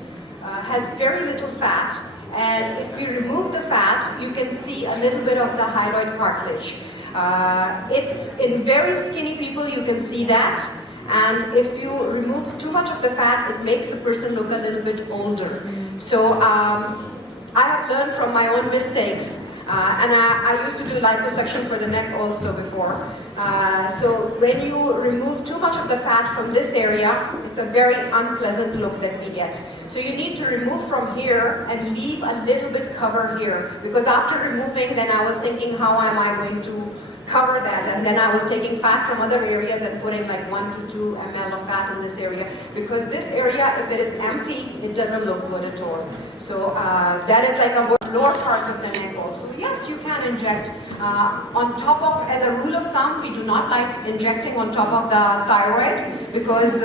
very little fat, and if we remove the fat, you can see a little bit of the hyaloid cartilage. In very skinny people, you can see that, and if you remove too much of the fat, it makes the person look a little bit older. So I have learned from my own mistakes, and I used to do liposuction for the neck also before. So when you remove too much of the fat from this area, it's a very unpleasant look that we get. So you need to remove from here and leave a little bit cover here. Because after removing, then I was thinking, how am I going to cover that? And then I was taking fat from other areas and putting like 1 to 2 ml of fat in this area. Because this area, if it is empty, it doesn't look good at all. So that is like a lower parts of the neck also. Yes, you can inject on top of, as a rule of thumb, we do not like injecting on top of the thyroid because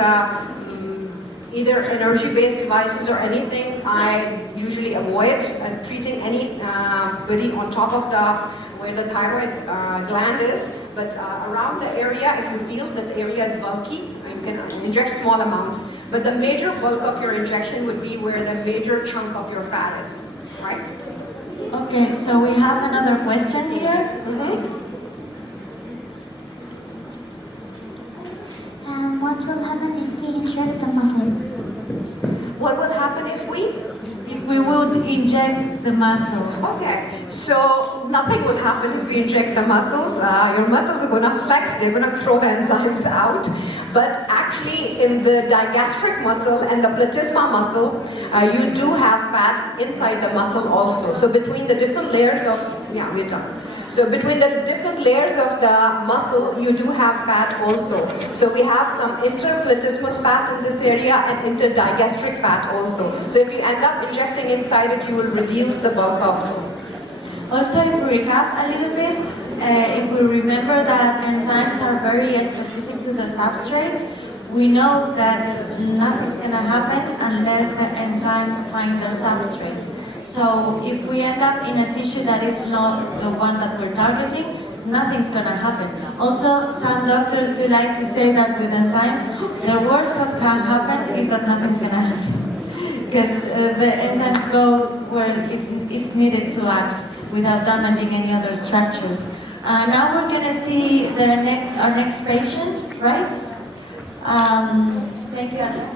either energy-based devices or anything, I usually avoid treating anybody on top of where the thyroid gland is. But around the area, if you feel that the area is bulky, you can inject small amounts. But the major bulk of your injection would be where the major chunk of your fat is, right? Okay, so we have another question here. What will happen if we inject the muscles? What will happen if we? If we would inject the muscles. Okay, so nothing will happen if we inject the muscles. Your muscles are going to flex, they're going to throw the enzymes out. But actually in the digastric muscle and the platysma muscle, you do have fat inside the muscle also. So between the different layers of, we're done. So between the different layers of the muscle, you do have fat also. So we have some interplatysmal fat in this area and interdigastric fat also. So if you end up injecting inside it, you will reduce the bulk also. Also, if we recap a little bit, if we remember that enzymes are very specific to the substrate, we know that nothing's going to happen unless the enzymes find their substrate. So if we end up in a tissue that is not the one that we're targeting, nothing's going to happen. Also, some doctors do like to say that with enzymes, the worst that can happen is that nothing's going to happen. Because the enzymes go where it's needed to act without damaging any other structures. Now we're going to see our next patient, right? Thank you, Anna.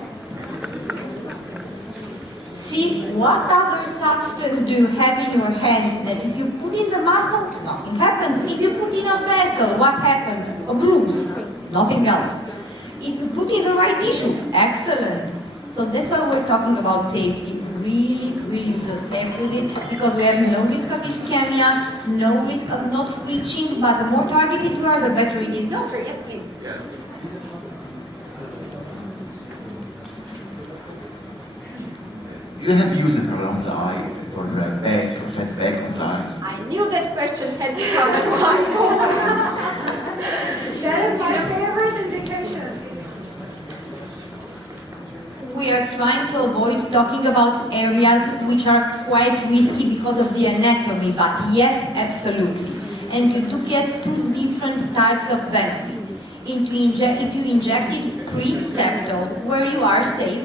See, what other substance do you have in your hands that if you put in the muscle, nothing happens. If you put in a vessel, what happens? A bruise, nothing else. If you put in the right tissue, excellent. So that's why we're talking about safety. Really, really feel safe with it because we have no risk of ischemia, no risk of not reaching, but the more targeted you are, the better it is. Doctor, yes please. You have used it around the eye for back, to get back on the eyes. I knew that question had come at one point. That is my favorite indication. We are trying to avoid talking about areas which are quite risky because of the anatomy, but yes, absolutely. And you do get two different types of benefits. If you inject it pre-septal, where you are safe,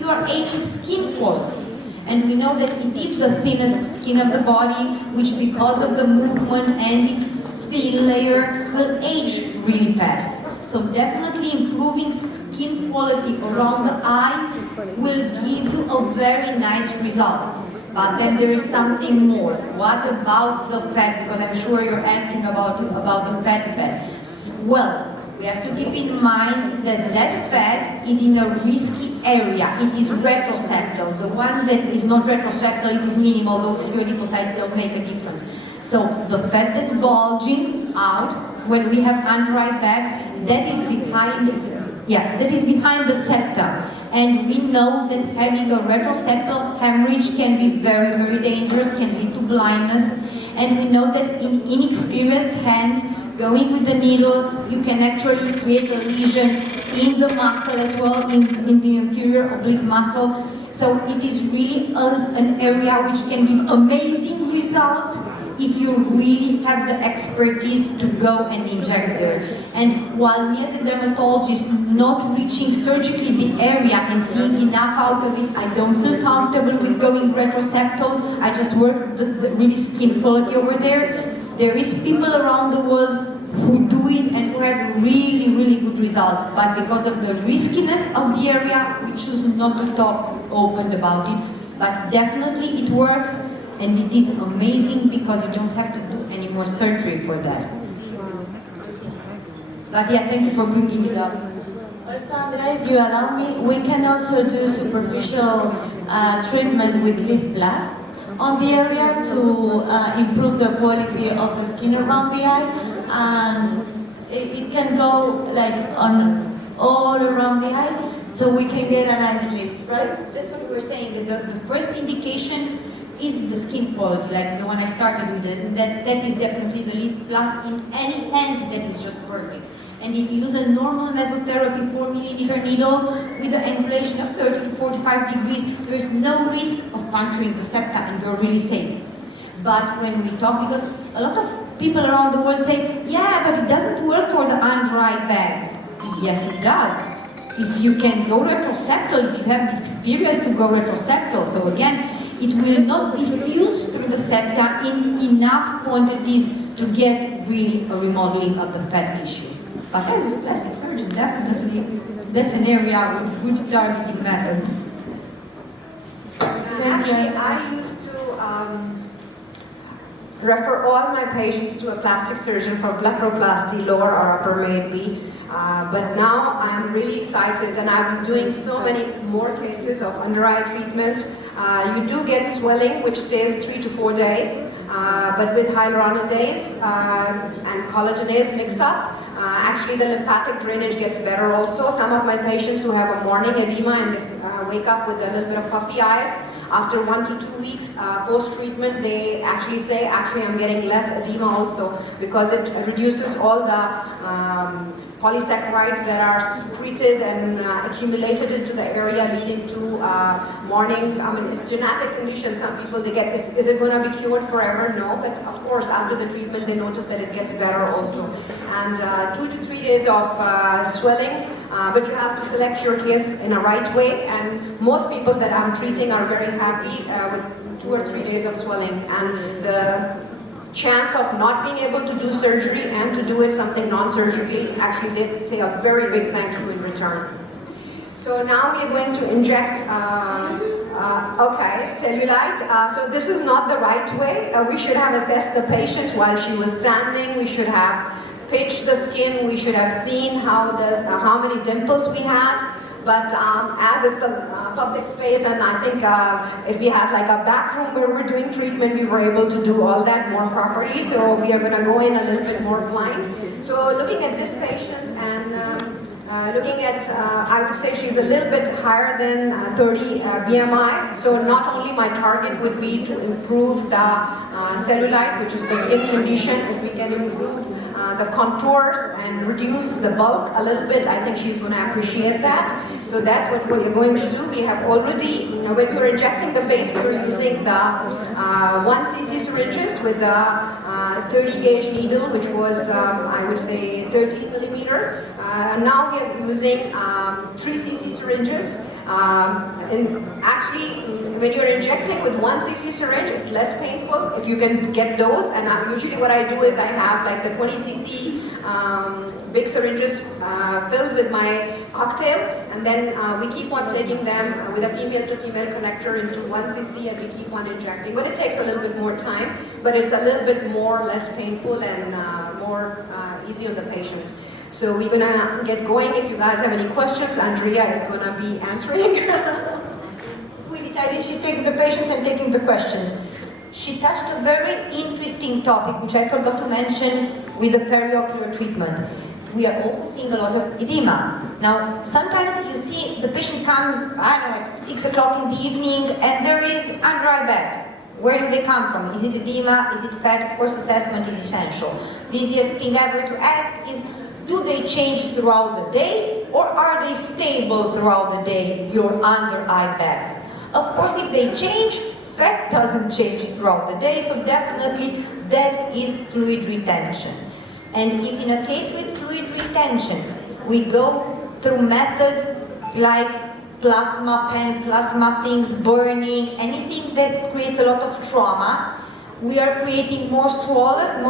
you are aiming skin quality. And we know that it is the thinnest skin of the body, which because of the movement and its thin layer will age really fast. So definitely improving skin quality around the eye will give you a very nice result. But then there is something more. What about the fat? Because I'm sure you're asking about the fat bed. Well, we have to keep in mind that that fat is in a risky area. It is retroseptal. The one that is not retroseptal, it is minimal. Those few adipocytes don't make a difference. So the fat that's bulging out when we have under-eye bags, that is behind the septum. And we know that having a retroseptal hemorrhage can be very, very dangerous, can lead to blindness. And we know that in inexperienced hands, going with the needle, you can actually create a lesion in the muscle as well, in the inferior oblique muscle. So it is really an area which can give amazing results, if you really have the expertise to go and inject there. And while me as a dermatologist not reaching surgically the area and seeing enough out of it, I don't feel comfortable with going retroseptal. I just work the really skin quality over there. There is people around the world who do it and who have really, really good results. But because of the riskiness of the area, we choose not to talk open about it. But definitely it works, and it is amazing because you don't have to do any more surgery for that. But yeah, thank you for bringing it up. Sandra, if you allow me, we can also do superficial treatment with lip blast on the area to improve the quality of the skin around the eye, and it can go like on all around the eye, so we can get a nice lift, right? That's what we were saying. The first indication is the skin quality, like the one I started with this. That is definitely the lip blast in any hands that is just perfect. And if you use a normal mesotherapy 4mm needle with the angulation of 30 to 45 degrees, there's no risk of puncturing the septa and you're really safe. But when we talk, because a lot of people around the world say, yeah, but it doesn't work for the under-eye bags. Yes, it does. If you can go retroseptal, if you have the experience to go retroseptal. So again, it will not diffuse through the septa in enough quantities to get really a remodeling of the fat tissue. But as a plastic surgeon, definitely, that's an area with good targeting methods. Actually, I used to refer all my patients to a plastic surgeon for blepharoplasty, lower or upper maybe. But now I'm really excited, and I've been doing so many more cases of under-eye treatment. You do get swelling, which stays 3 to 4 days, but with hyaluronidase and collagenase mix-up, actually the lymphatic drainage gets better also. Some of my patients who have a morning edema and they wake up with a little bit of puffy eyes, after 1 to 2 weeks post-treatment, they actually say, I'm getting less edema also, because it reduces all the polysaccharides that are secreted and accumulated into the area, leading to morning, it's a genetic condition. Some people, they get, is it going to be cured forever? No, but of course, after the treatment, they notice that it gets better also. And 2 to 3 days of swelling, but you have to select your case in a right way, and most people that I'm treating are very happy with 2 or 3 days of swelling, and the chance of not being able to do surgery and to do it something non-surgically, actually they say a very big thank you in return. So now we're going to inject, cellulite. So this is not the right way. We should have assessed the patient while she was standing. We should have pitched the skin. We should have seen how many dimples we had. But as it's a public space, and I think if we had like a back room where we're doing treatment, we were able to do all that more properly. So we are going to go in a little bit more blind. So looking at this patient and looking at, I would say she's a little bit higher than 30 BMI. So not only my target would be to improve the cellulite, which is the skin condition. If we can improve the contours and reduce the bulk a little bit, I think she's going to appreciate that. So that's what we're going to do. We have already, when we were injecting the face, we were using the 1 cc syringes with the 30 gauge needle, which was, I would say, 13 millimeter. Now we are using 3 cc syringes. And actually, when you're injecting with 1 cc syringe, it's less painful if you can get those. And usually what I do is I have like the 20 cc big syringes filled with my cocktail, and then we keep on taking them with a female to female connector into 1 cc, and we keep on injecting. But it takes a little bit more time, but it's a little bit more less painful and more easy on the patient. So we're gonna get going. If you guys have any questions, Andrea is gonna be answering. We decided she's taking the patients and taking the questions. She touched a very interesting topic, which I forgot to mention, with the periocular treatment. We are also seeing a lot of edema. Now, sometimes you see the patient comes, I don't know, at 6 o'clock in the evening, and there is under-eye bags. Where do they come from? Is it edema? Is it fat? Of course, assessment is essential. The easiest thing ever to ask is, do they change throughout the day, or are they stable throughout the day, your under-eye bags? Of course, if they change, fat doesn't change throughout the day, so definitely that is fluid retention. And if in a case with fluid retention, we go through methods like plasma pen, plasma things, burning, anything that creates a lot of trauma, we are creating more swelling,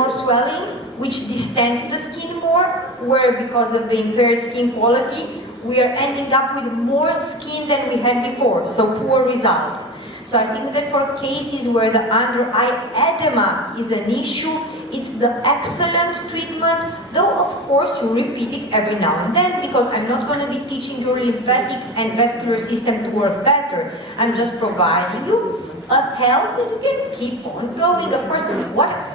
which distends the skin more, where because of the impaired skin quality, we are ending up with more skin than we had before, so poor results. So I think that for cases where the under-eye edema is an issue, it's the excellent treatment, though of course you repeat it every now and then, because I'm not going to be teaching your lymphatic and vascular system to work better. I'm just providing you a help that you can keep on going. Of course,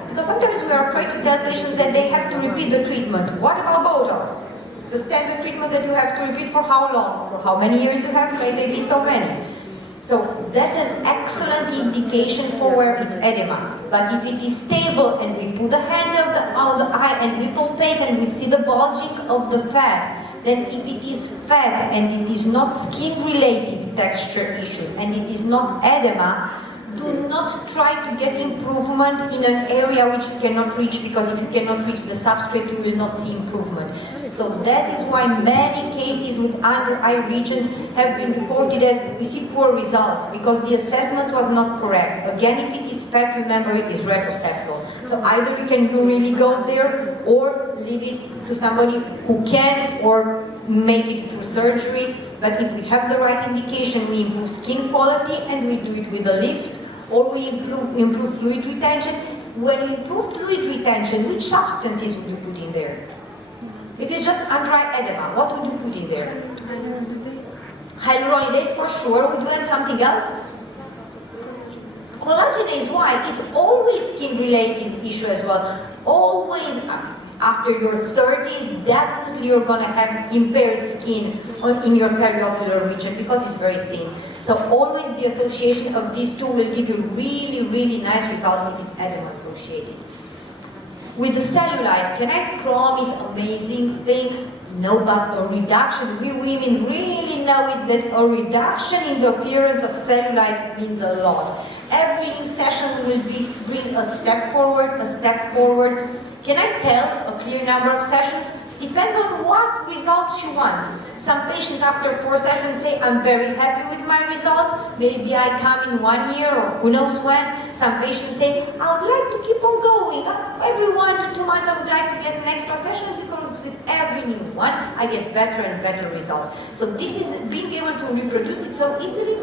because sometimes we are afraid to tell patients that they have to repeat the treatment. What about Botox? The standard treatment that you have to repeat for how long? For how many years you have? May they be so many. So that's an excellent indication for where it's edema. But if it is stable and we put the hand on the eye and we palpate and we see the bulging of the fat, then if it is fat and it is not skin-related texture issues and it is not edema, do not try to get improvement in an area which you cannot reach, because if you cannot reach the substrate, you will not see improvement. So that is why many cases with under-eye regions have been reported as we see poor results, because the assessment was not correct. Again, if it is fat, remember it is retroseptal. So either you can really go there or leave it to somebody who can, or make it through surgery. But if we have the right indication, we improve skin quality and we do it with a lift, or we improve fluid retention. When you improve fluid retention, which substances would you put in there? If it's just under-eye edema, what would you put in there? Hyaluronidase for sure. Would you add something else? Collagenase, why? It's always skin-related issue as well. Always after your 30s, definitely you're going to have impaired skin in your periocular region because it's very thin. So always the association of these two will give you really, really nice results if it's edema associated. With the cellulite, can I promise amazing things? No, but a reduction. We women really know it, that a reduction in the appearance of cellulite means a lot. Every new session will bring a step forward, a step forward. Can I tell a clear number of sessions? Depends on what results she wants. Some patients after 4 sessions say, I'm very happy with my result. Maybe I come in 1 year or who knows when. Some patients say, I would like to keep on going. Every 1 to 2 months I would like to get an extra session, because with every new one I get better and better results. So this is being able to reproduce it so easily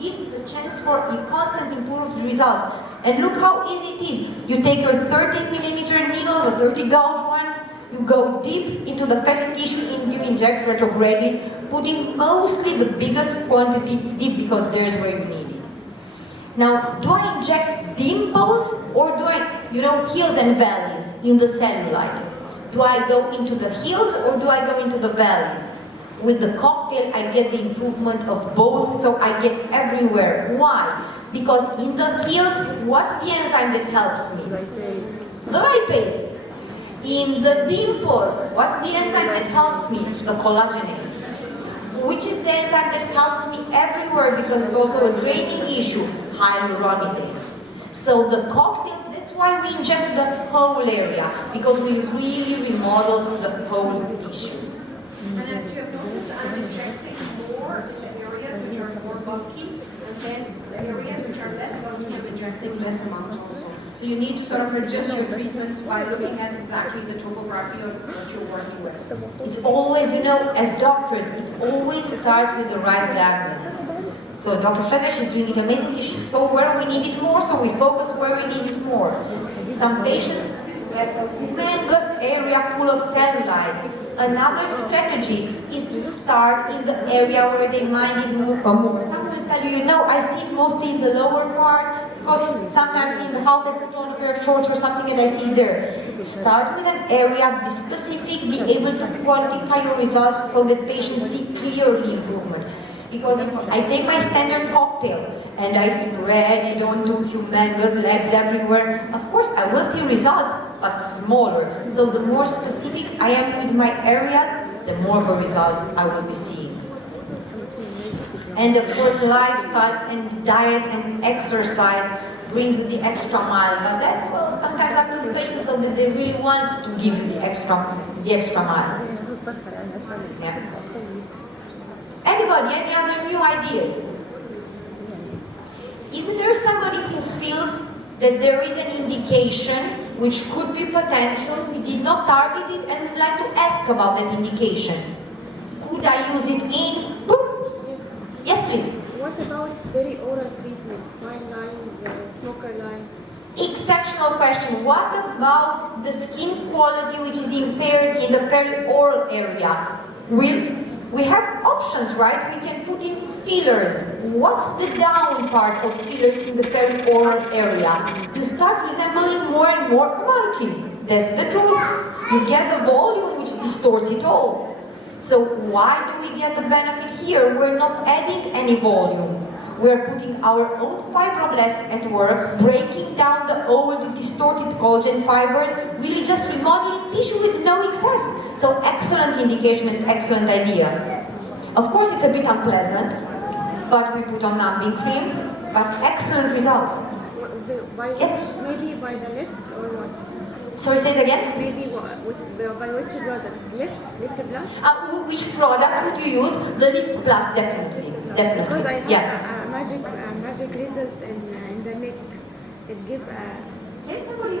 gives the chance for constant improved results. And look how easy it is. You take your 13mm needle, the 30 gauge one, you go deep into the fatty tissue and you inject retrogradely, putting mostly the biggest quantity deep because there's where you need it. Now, do I inject dimples or do I, hills and valleys in the cellulite? Do I go into the hills or do I go into the valleys? With the cocktail, I get the improvement of both, so I get everywhere. Why? Because in the hills, what's the enzyme that helps me? The lipase. In the dimples, what's the enzyme that helps me? The collagenase. Which is the enzyme that helps me everywhere, because it's also a draining issue? Hyaluronidase. So the cocktail, that's why we inject the whole area, because we really remodel the whole tissue. And as you have noticed, I'm injecting more in the areas which are more bulky, and then the areas which are less bulky, I'm injecting less amount also. So you need to sort of adjust your treatments by looking at exactly the topography of what you're working with. It's always, as doctors, it always starts with the right diagnosis. So Dr. Shazia, she's doing it amazingly. She saw where we need it more, so we focus where we need it more. Some patients have a humongous area full of cellulite. Another strategy is to start in the area where they might need more. Some will tell you, I see it mostly in the lower part, because sometimes in the house I put on a pair of shorts or something and I see it there. Start with an area, be specific, be able to quantify your results so that patients see clearly improvement. Because if I take my standard cocktail and I spread it onto humongous legs everywhere, of course I will see results, but smaller. So the more specific I am with my areas, the more of a result I will be seeing. And of course, lifestyle and diet and exercise bring you the extra mile, but that's, well, sometimes up to the patient, so that they really want to give you the extra mile. Yeah. Anybody, any other new ideas? Is there somebody who feels that there is an indication which could be potential, we did not target it, and would like to ask about that indication? Could I use it in? Yes. Yes, please. What about very oral treatment, fine lines, smoker line? Exceptional question. What about the skin quality which is impaired in the perioral area? We have options, right? We can put in fillers. What's the down part of fillers in the perioral area? You start resembling more and more a monkey. That's the truth. You get the volume which distorts it all. So why do we get the benefit here? We're not adding any volume. We're putting our own fibroblasts at work, breaking down the old distorted collagen fibers, really just remodeling tissue with no excess. So excellent indication and excellent idea. Of course it's a bit unpleasant, but we put on numbing cream, but excellent results. Yes? Maybe by the lift or what? Sorry, say it again? Maybe by which product? Lift blush? Which product would you use? The Lift Plus, definitely. Definitely. Because I yeah. magic results in the neck. It gives Can somebody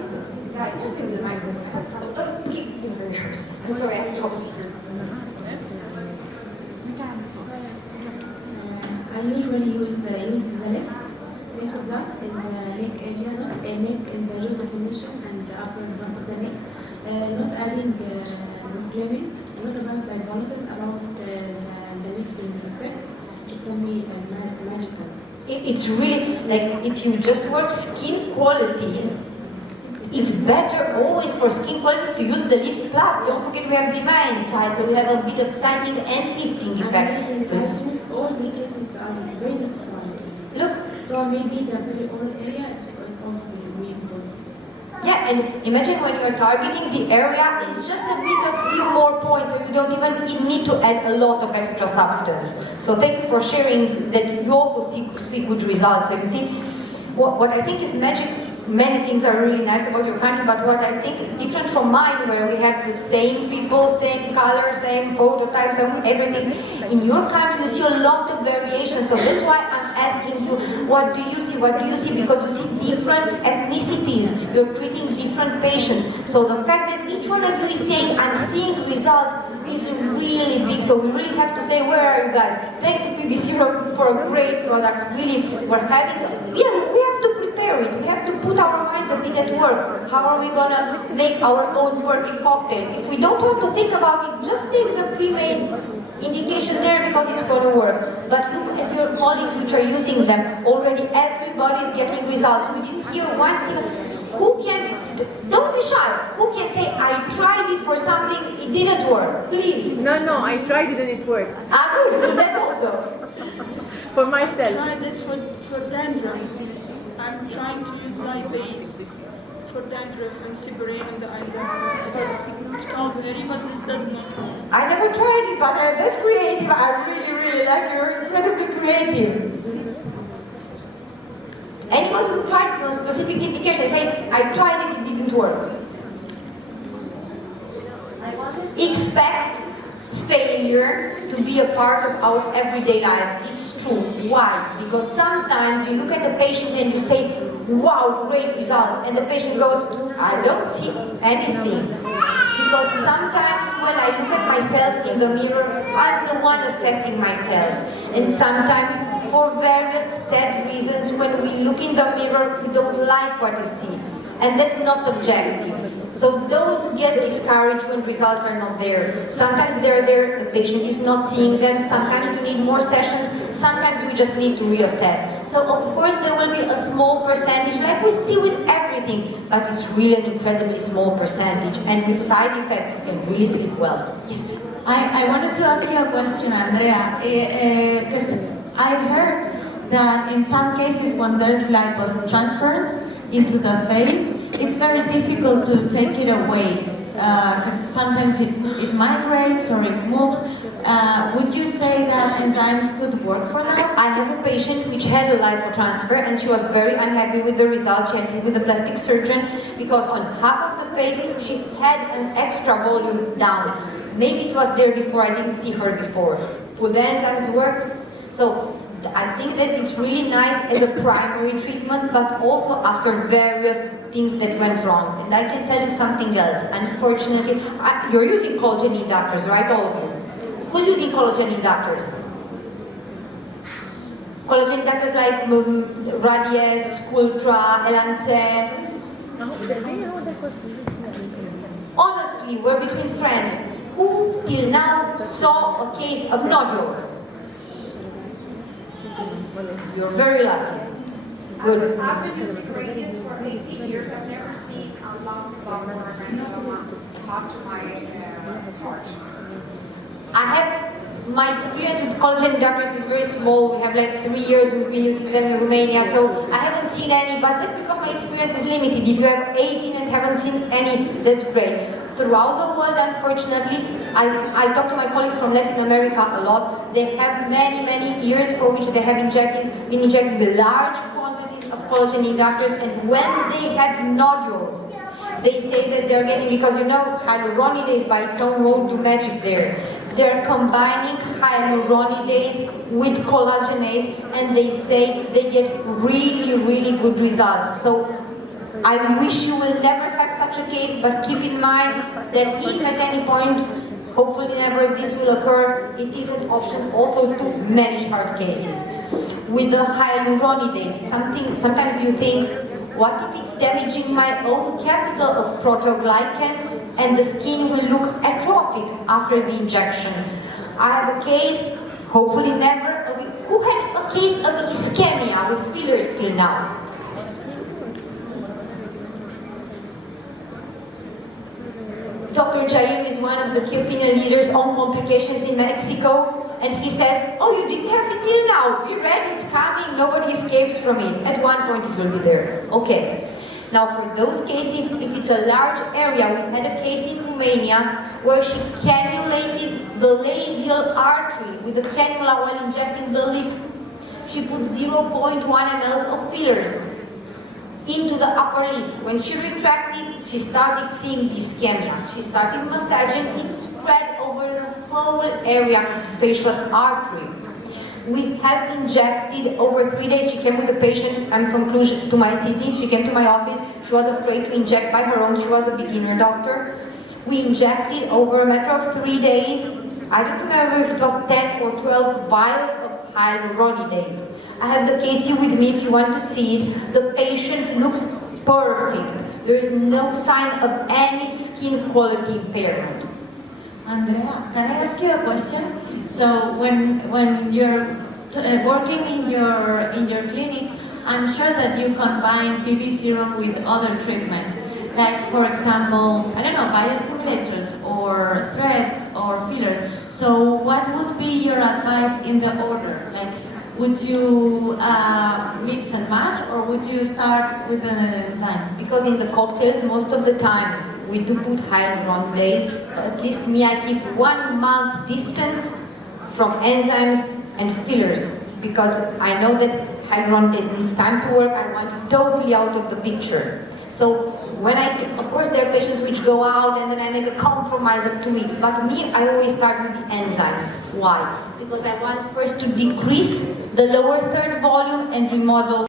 guys jump into the microphone? I'm sorry, I have trouble here. I usually use the lift plus in the neck area, not neck in the jaw definition and the upper part of the neck, not adding the slimming, not about like bonus, about the lifting effect. It's only magical. It's really like if you just work skin quality, it's better always for skin quality to use the Lift Plus. Don't forget we have Divine inside, so we have a bit of tanning and lifting effect. So it's all the cases are very satisfying. Look. So maybe the perioral area it's also really good. Yeah, and imagine when you're targeting the area, it's just a bit of few more points, so you don't even need to add a lot of extra substance. So thank you for sharing that you also see good results. So you see, what I think is magic. Many things are really nice about your country, but what I think different from mine, where we have the same people, same color, same phototype, same everything. In your country, you see a lot of variation. So that's why I'm asking you, what do you see? What do you see? Because you see different ethnicities. You're treating different patients. So the fact that each one of you is saying, I'm seeing results, is really big. So we really have to say, where are you guys? Thank you, Pbserum, for a great product. Really, we're having, we have to prepare it. We have to put our minds a bit at work. How are we gonna make our own perfect cocktail? If we don't want to think about it, just take the pre-made indication there because it's gonna work. But look at your colleagues which are using them. Already everybody's getting results. We didn't hear one single, who can, don't be shy. Who can say, I tried it for something, it didn't work? Please. No, I tried it and it worked. Good, that also. For myself. I tried it for dandruff. I'm trying to use lipase for dandruff and Pbserum in the eyelid because it's called very, but it does not work. I never tried it, but that's creative. I really like you're incredibly creative. Anyone who tried a specific indication, say, I tried it, it didn't work. Expect failure to be a part of our everyday life. It's true. Why? Because sometimes you look at the patient and you say, wow, great results, and the patient goes, I don't see anything. Because sometimes when I look at myself in the mirror, I'm the one assessing myself. And sometimes, for various sad reasons, when we look in the mirror, we don't like what you see. And that's not objective. So don't get discouraged when results are not there. Sometimes they're there, the patient is not seeing them. Sometimes you need more sessions. Sometimes we just need to reassess. So of course there will be a small percentage, like we see with everything, but it's really an incredibly small percentage. And with side effects, you can really sleep well. Yes, please. I wanted to ask you a question, Andrea, because I heard that in some cases when there's lipase transference into the face, it's very difficult to take it away. because sometimes it migrates or it moves. Would you say that enzymes could work for that? I have a patient which had a lipotransfer and she was very unhappy with the results. She had to with a plastic surgeon because on half of the face she had an extra volume down. Maybe it was there before, I didn't see her before. Would the enzymes work? So I think that it's really nice as a primary treatment, but also after various things that went wrong. And I can tell you something else. Unfortunately, you're using collagen inductors, right, all of you? Who's using collagen inductors? Collagen inductors like Radies, Sculptra, Elance. Honestly, we're between friends. Who till now saw a case of nodules? You're very lucky. Good. I've been using gradients for 18 years. I've never seen a lump of or a granuloma talk to my heart. I have, my experience with collagen inductors is very small. We have like 3 years we've been using them in Romania, so I haven't seen any, but that's because my experience is limited. If you have 18 and haven't seen any, that's great. Throughout the world, unfortunately, I talk to my colleagues from Latin America a lot. They have many years for which they have been injecting large quantities of collagen inductors, and when they have nodules, they say that they're getting, because you know, hyaluronidase by its own won't do magic there. They're combining hyaluronidase with collagenase, and they say they get really good results. So I wish you will never have such a case, but keep in mind that if at any point, hopefully never, this will occur, it is an option also to manage heart cases. With the hyaluronidase, sometimes you think, what if it's damaging my own capital of proteoglycans and the skin will look atrophic after the injection? I have a case, hopefully never, who had a case of ischemia with fillers till now? Dr. Jair is one of the key opinion leaders on complications in Mexico, and he says, oh, you didn't have it till now, be ready, it's coming, nobody escapes from it. At one point it will be there. Okay. Now for those cases, if it's a large area, we had a case in Romania where she cannulated the labial artery with a cannula while injecting the lip. She put 0.1 ml of fillers into the upper lip. When she retracted, she started seeing ischemia. She started massaging, it spread over the whole area of the facial artery. We have injected over 3 days. She came with a patient, I'm from Cluj, to my city. She came to my office. She was afraid to inject by her own. She was a beginner doctor. We injected over a matter of 3 days. I don't remember if it was 10 or 12 vials of hyaluronidase. I have the case here with me if you want to see it. The patient looks perfect. There is no sign of any skin quality impairment. Andrea, can I ask you a question? So when you're working in your clinic, I'm sure that you combine Pbserum with other treatments. Like, for example, I don't know, biostimulators or threads or fillers. So what would be your advice in the order? Like, would you mix and match, or would you start with the enzymes? Because in the cocktails, most of the times, we do put hyaluronidase. At least me, I keep 1 month distance from enzymes and fillers, because I know that hyaluronidase needs time to work. I want it totally out of the picture. So when of course there are patients which go out and then I make a compromise of 2 weeks, but me, I always start with the enzymes. Why? Because I want first to decrease the lower third volume and remodel